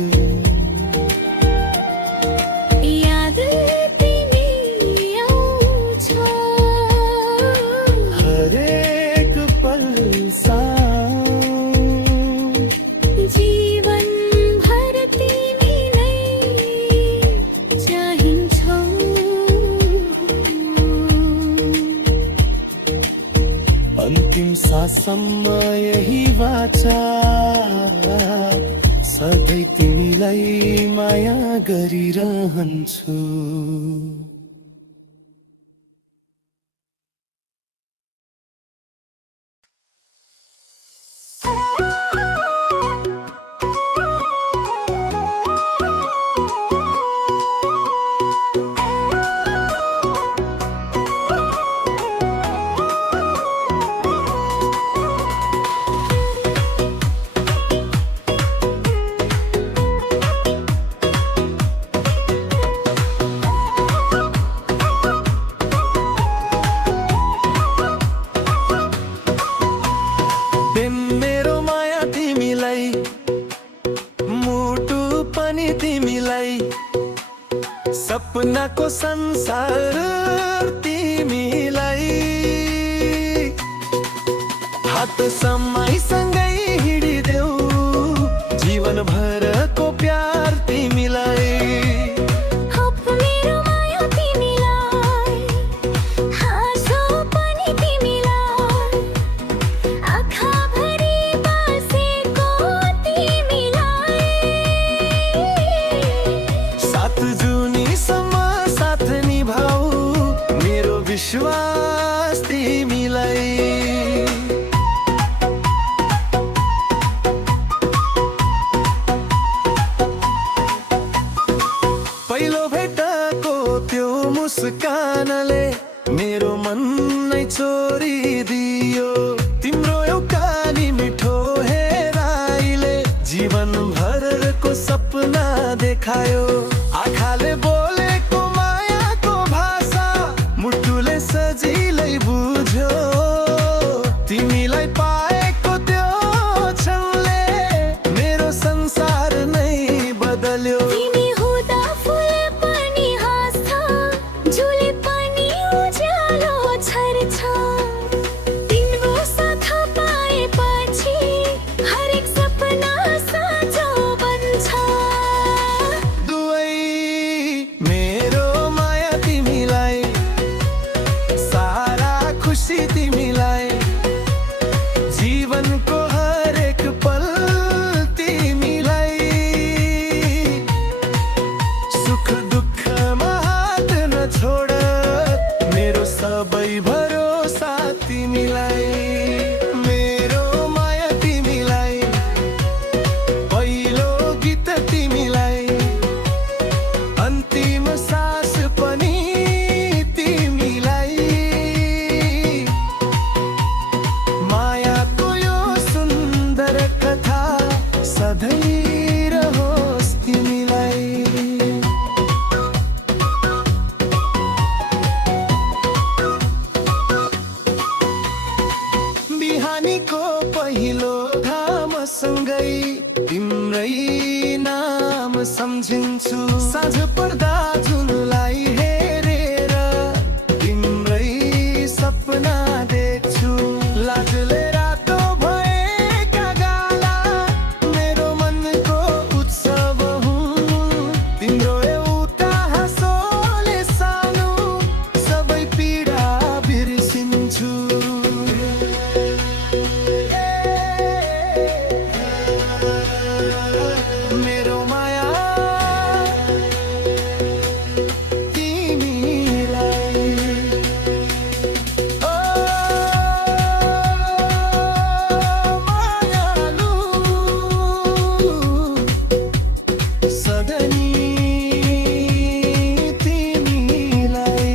सासम्म यही वाचा सधैँ तिमीलाई माया गरिरहन्छु। सपनाको संसार तिमीलाई हात समाइसँगै हिँडिदेऊ जीवन भरको प्यार तिमीलाई। विश्वास तिमीलाई पहिलो भेटको त्यो मुस्कानले मेरो मन नै चोरिदियो। तिम्रो एउटानी मिठो हेराइले जीवन भरको सपना देखायो। आँखाले बोलेको मायाको भाषा मुटुले सजिलै बुझ्यो। तिमीलाई पाएको त्यो क्षणले मेरो संसार नै बदल्यो। तिमी हुँदा फुल पनि हाँस्छ, झुले पनि उज्यालो छर्छ। तिम्रो साथ पाएपछि हरेक सपना साँचो बन्छ। दुवै मेरो माया तिमीलाई, सारा खुसी तिमीलाई, जीवनको हरेक पल तिमीलाई। सुख दुःखमा हात नछोड, मेरो सबै भरोसा तिमीलाई। मेरो माया तिमीलाई, पहिलो गीत तिमीलाई, अन्तिम सास पनि तिमीलाई। मायाको यो सुन्दर कथा सधैँ रहोस् तिमीलाई। बिहानीको पहिलो घामसँगै तिम्रै नाम सम्झिन्छु। साँझ पर्दा जुनलाई हेरेर तिम्रै सपना देख्छु। लाजले रातो भएका गाला मेरो मनको उत्सव हुन्। तिम्रो एउटा हाँसोले सानो सबै पीडा बिर्सिन्छु। मेरो माया तिमीलाई, ओ मायालु सधैँ तिमीलाई।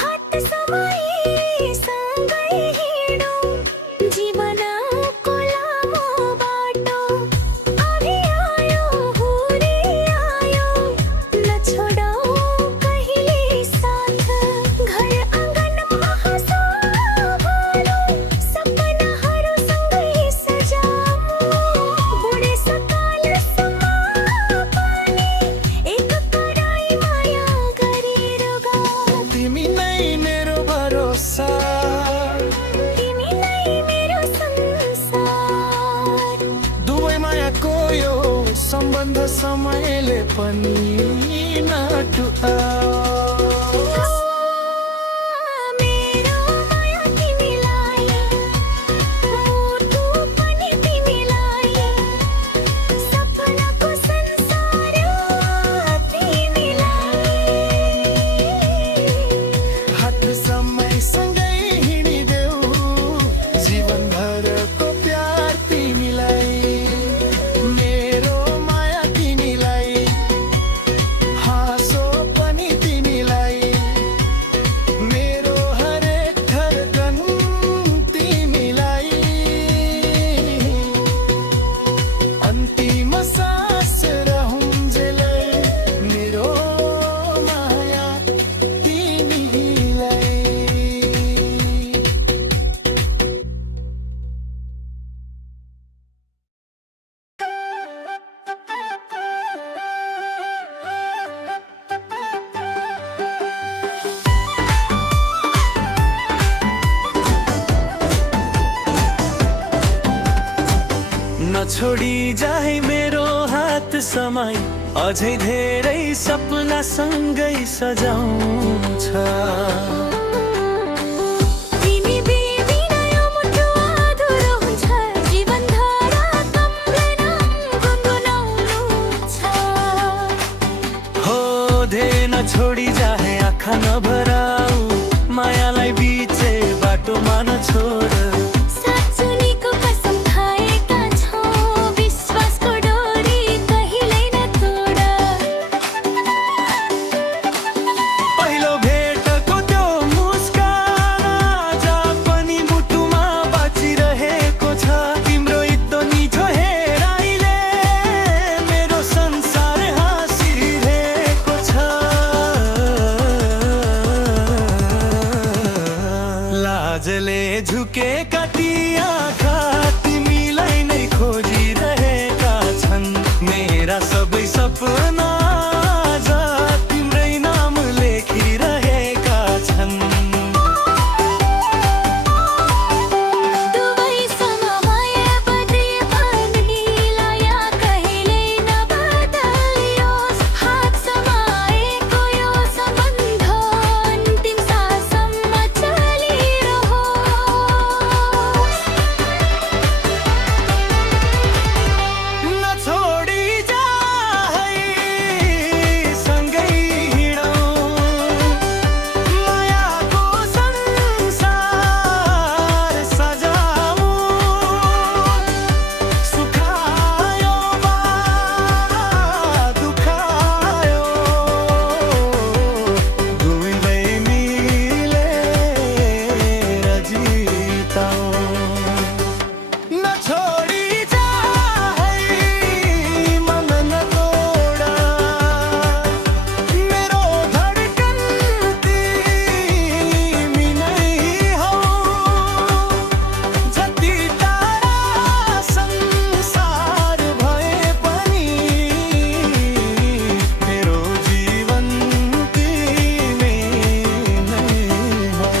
हात समाइसँगै हिँडौँ जीवनको लामो बाटो। अघि आयो हुरी आयो, नछोडौँ कहिले साथ। घर आँगनमा हाँसो भरौँ, सपनाहरूसँगै सजाऊँ। बुढेसकालसम्म पनि एक कराई माया गरेर गाऊँ। तिमी नै मेरो भरोसा, तिमी नै मेरो संसार। दुवै मायाको यो सम्बन्ध समयले पनि नटुटाओस्। मेरो नछोडी जाए मेरो हात समाई अझै धेरै सपना सँगै सजाउँछ तिमी बिना यो मुटु अधुरो हुन्छ जीवनधारा तम्लन गुनगुनाउनु छ हो धे नछोडी जाए आँखा नभराऊ मायालाई बिचे बाटोमा नछोड साँचुनीको कसम खाएका छौँ विश्वासको डोरी कहिल्यै नतोड पहिलो भेटको त्यो मुस्कान आज पनि मुटुमा बाँचिरहेको छ तिम्रो यत्रो निजो हेराइले मेरो संसार हाँसिरहेको छ लाजले झुकेका ती आँखा तिमीलाई नै खोजिरहेका छन् मेरा सबै सपना आज तिम्रै नाम लेखिरहेका छन् दुवैसँग माया बदे पनि लया कहिल्यै नबदलियोस् हात समाएको यो सम्बन्ध अन्तिम साससम्म चलिरहोस् नछोडी जा है सँगै हिँडौँ मायाको संसार सजाऊँ सुखायो वा दुखायो दुवैले मिलेर जिताऊँ नछोडी जा है मन नतोड मेरो धडकन तिमी नै हौ जति टाढा संसार भए पनि मेरो जीवन तिमी नै हौ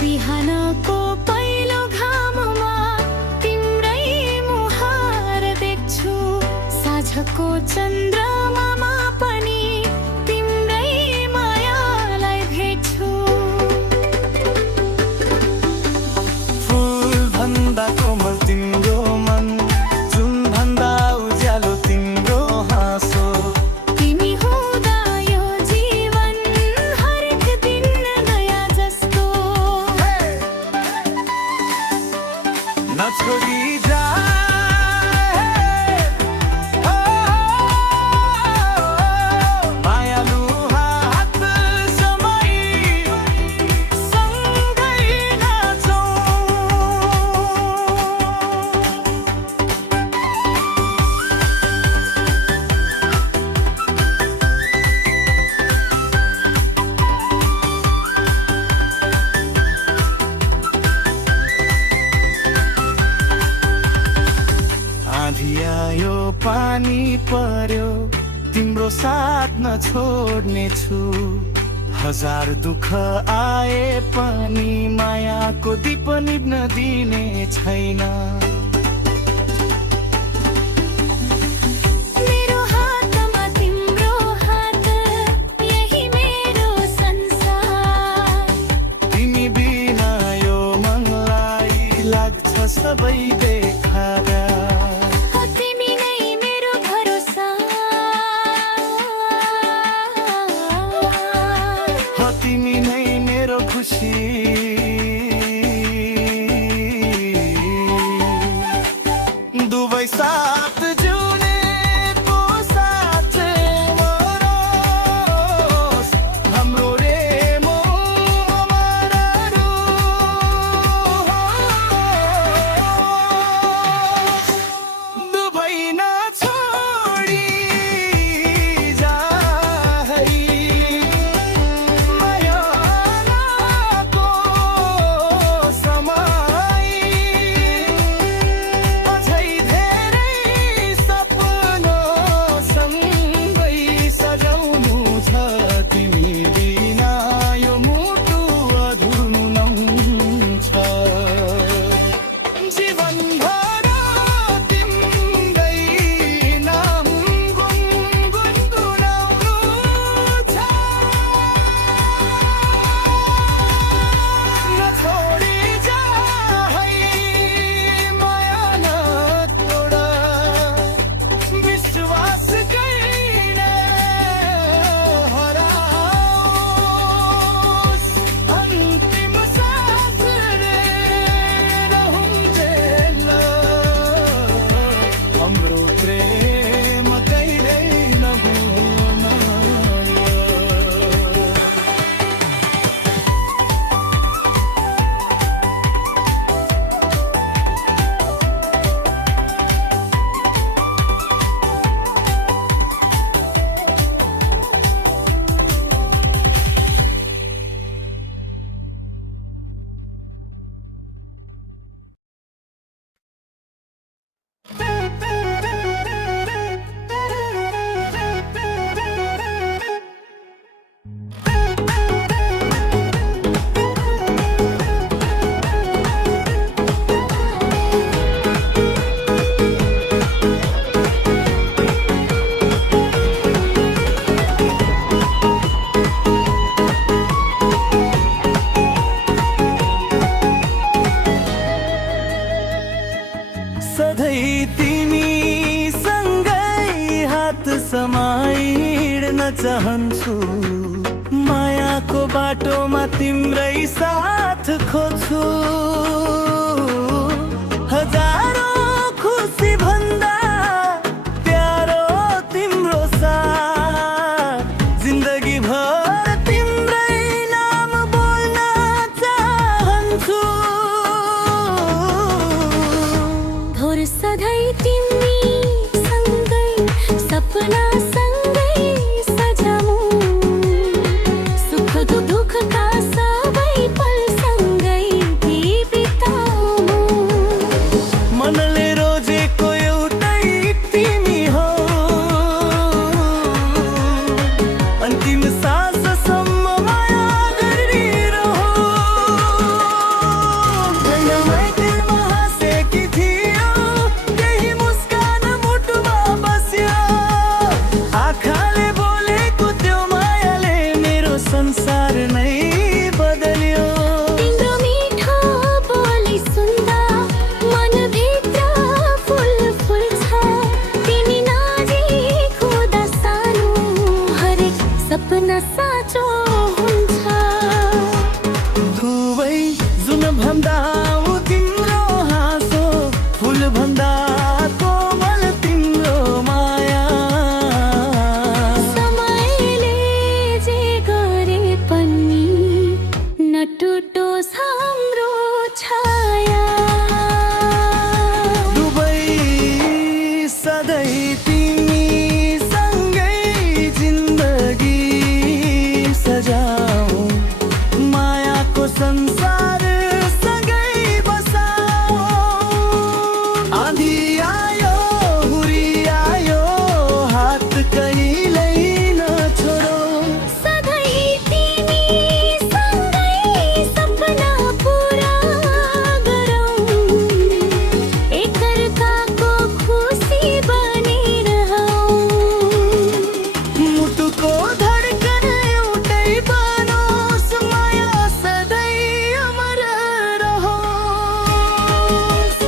बिहानको पहिलो घाममा तिम्रै मुहार देख्छु साँझको चन्द्रमामा पनि तिम्रै मायालाई भेट्छु फुल भन्दा कोमल तिम्रो मन जुन भन्दा उज्यालो तिम्रो हाँसो तिमी हुँदा यो जीवन हरेक दिन नयाँ जस्तो नछोडी जा मायालु हात समाई सँगै नाचौँ आँधी आयो पानी पर्यो तिम्रो साथ नछोड्ने छु हजार दुःख आए पनि मायाको दीप निभ्न दिने छैन मेरो हातमा तिम्रो हात यही मेरो संसार तिमी बिना यो मनलाई लाग्छ सबै बेखारा हो तिमी नै मेरो भरोसा हो तिमी नै मेरो खुसी दुवै साथ जिउनेको साथ मरोस् हाम्रो रेमो अमरहरू चाहन्छु मायाको बाटोमा तिम्रै साथ खोज्छु हजारौं खुसी भन्दा प्यारो तिम्रो साथ जिन्दगी भर तिम्रै नाम बोल्न चाहन्छु थोर सधैँ तिमी सँगै सपना सँगै सजाऊं सुख दुःखका सबै पल सँगै बिताऊं मनले रोजेको एउटै तिमी हो अन्तिम साससम्म माया गरिरहौ नयाँ दिलमा हाँसेकी थियो त्यही मुस्कान मुटुमा बस्यो आँखाले बोलेको त्यो मायाले मेरो संसार नै बदल्यो तिम्रो मिठो बोली सुन्दा मनभित्र फुल फुल्छ तिमी नजिक हुँदा सानो हरेक सपना साँचो हुन्छ दुवै जुन भन्दा ऊ तिम्रो हाँसो फुल भन्दा कोमल तिम्रो माया समयले जे गरे पनि नटुटोस् हाम्रो छाया दुवै सधैँ तिमी सँगै जिन्दगी सजाऊ मायाको संसार सँगै बसाऊ आँधी आयो हुरी आयो हात कहिल्यै नछोडौ सधैँ तिमी सँगै सपना पुरा गरौँ एकअर्काको खुसी बनिरहौँ मुटुको धडकन एउटै बनोस् माया सधैँ अमर रहोस्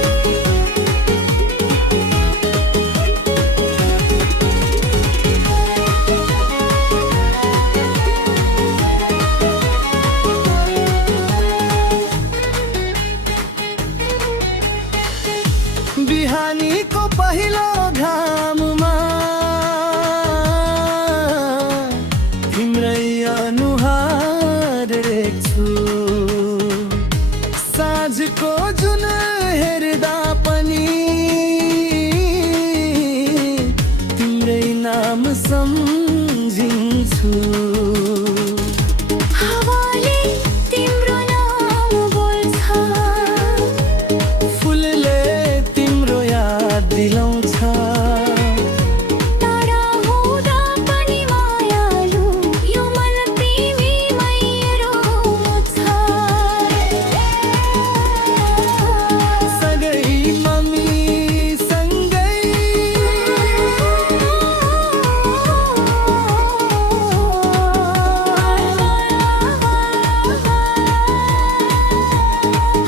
बिहानीको पहिलो घाममा तिम्रै अनुहार देख्छु साँझको जुन हेर्दा पनि तिम्रै नाम सम्झिन्छु हावाले तिम्रो नाम बोल्छ फुलले तिम्रो याद दिलाउँछ टाढा हुँदा पनि मायालु यो मन तिमीमै रोछ सँगै मम्मी सँगै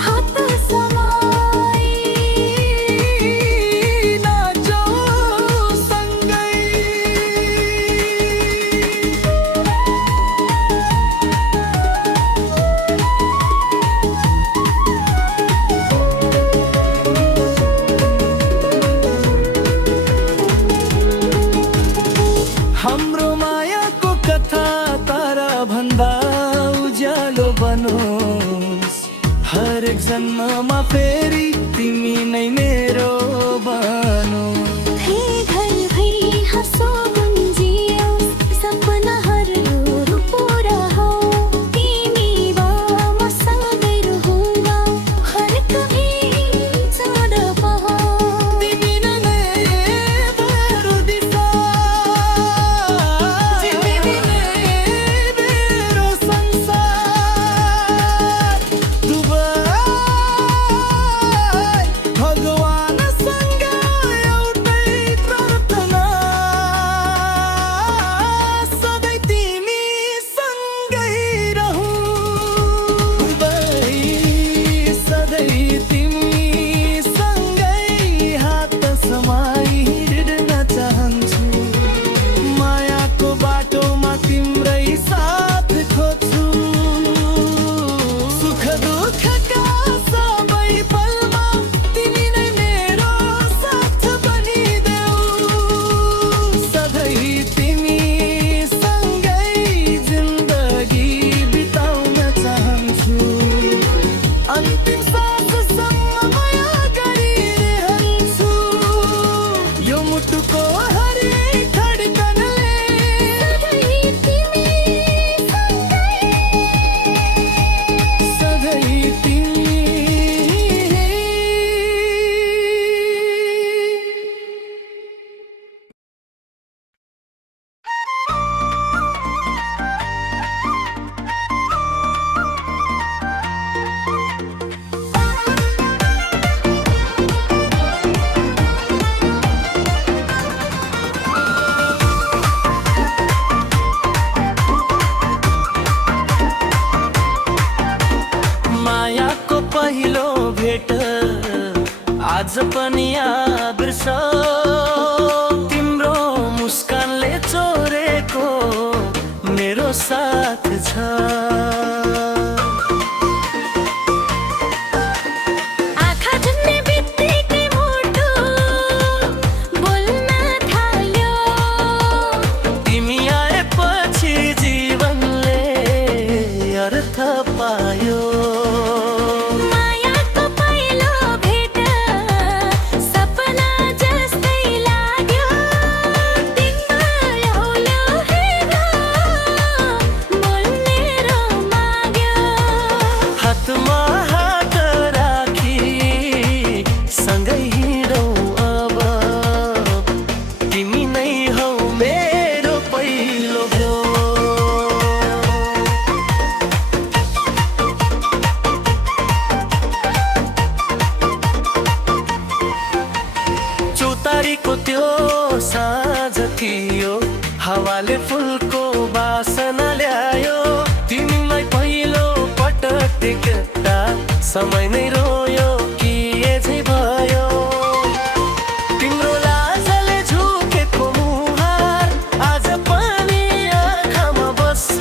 हात समाई नाचौँ सँगै हाम्रो मायाको कथा तारा भन्दा उज्यालो बनोस् हरेक जन्ममा फेरि तिमी नै मेरो बनोस् हे घर भई हँसो गुन्जियोस् सपनाहरू पुरा हो तिमी वा म सँगै रहौँला हरेक चाँड पहाड तिमी नै मेरो दिशा तिमी नै मेरो संसार दुवै भगवानसँग आज पनि याद छ तिम्रो मुस्कानले चोरेको मेरो साथ छ। पायो मायाको पहिलो भेट सपना जस्तै लाग्यो तिम्रो लो हेरा बोल्ने र माग्यो हातमा हात राखी सँगै हिँडौँ अब तिमी नै हौ मेरो पहिलो भ्यो। चौतारीको त्यो साँझ थियो हावाले फुलको बासना ल्यायो तिमीलाई पहिलो पटक देख्दा समय नै रोयो कि एझै भयो तिम्रो लाजले झुकेको मुहार आज पनि आँखामा बस्छ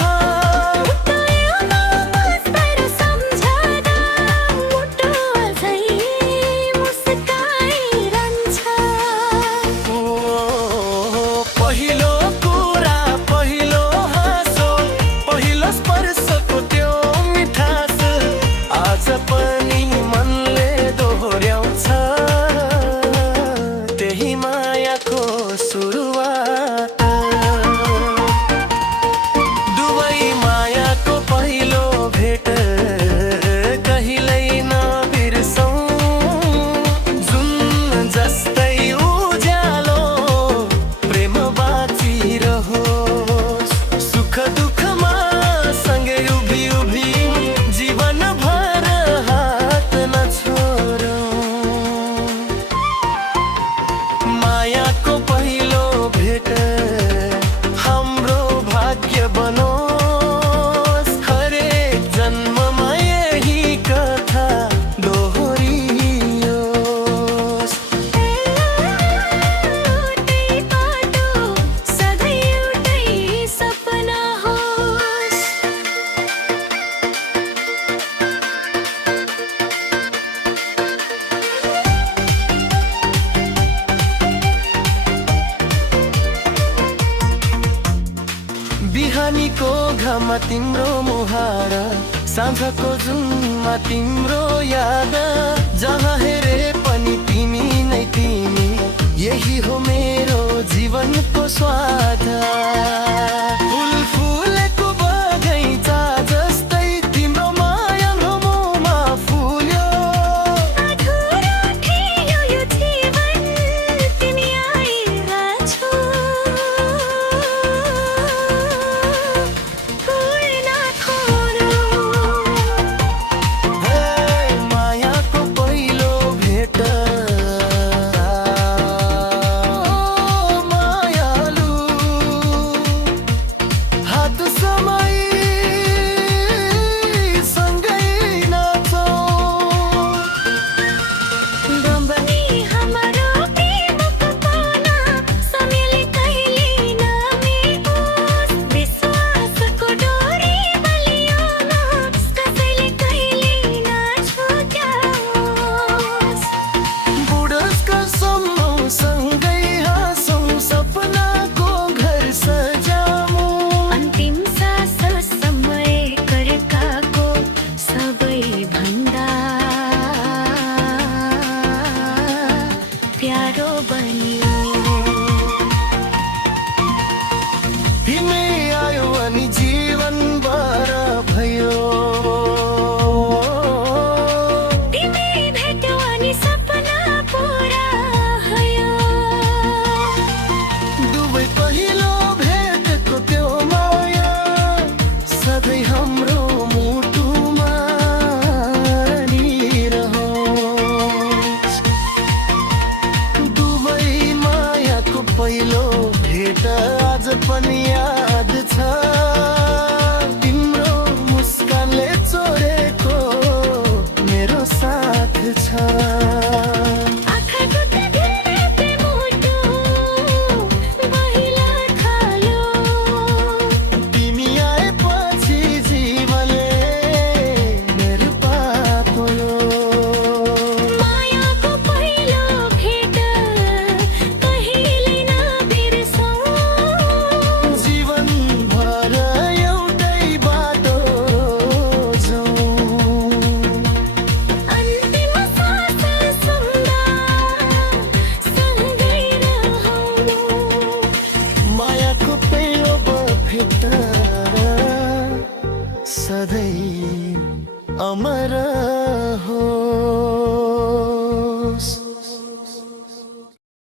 बिहानीको घाममा तिम्रो मुहार साँझको जुनमा तिम्रो याद जहाँ हेरे पनि तिमी नै तिमी यही हो मेरो जीवनको स्वाद फुल फुलेको बगैँचा जस्तै तिम्रो माया रोममा फुल्यो अधुरो थियो यो जीवन तिमी आइरहेछौ प्यारो बनियो तिमी आयो अनि जीवन भर भयो तिमी भेट्यौ अनि सपना पुरा भयो दुवै पहिलो भेटको त्यो माया सधैँ हाम्रो मुटुमा पहिलो भेट आज पनि याद छ तिम्रो मुस्कानले चोरेको मेरो साथ छ। सधैँ अमर हो।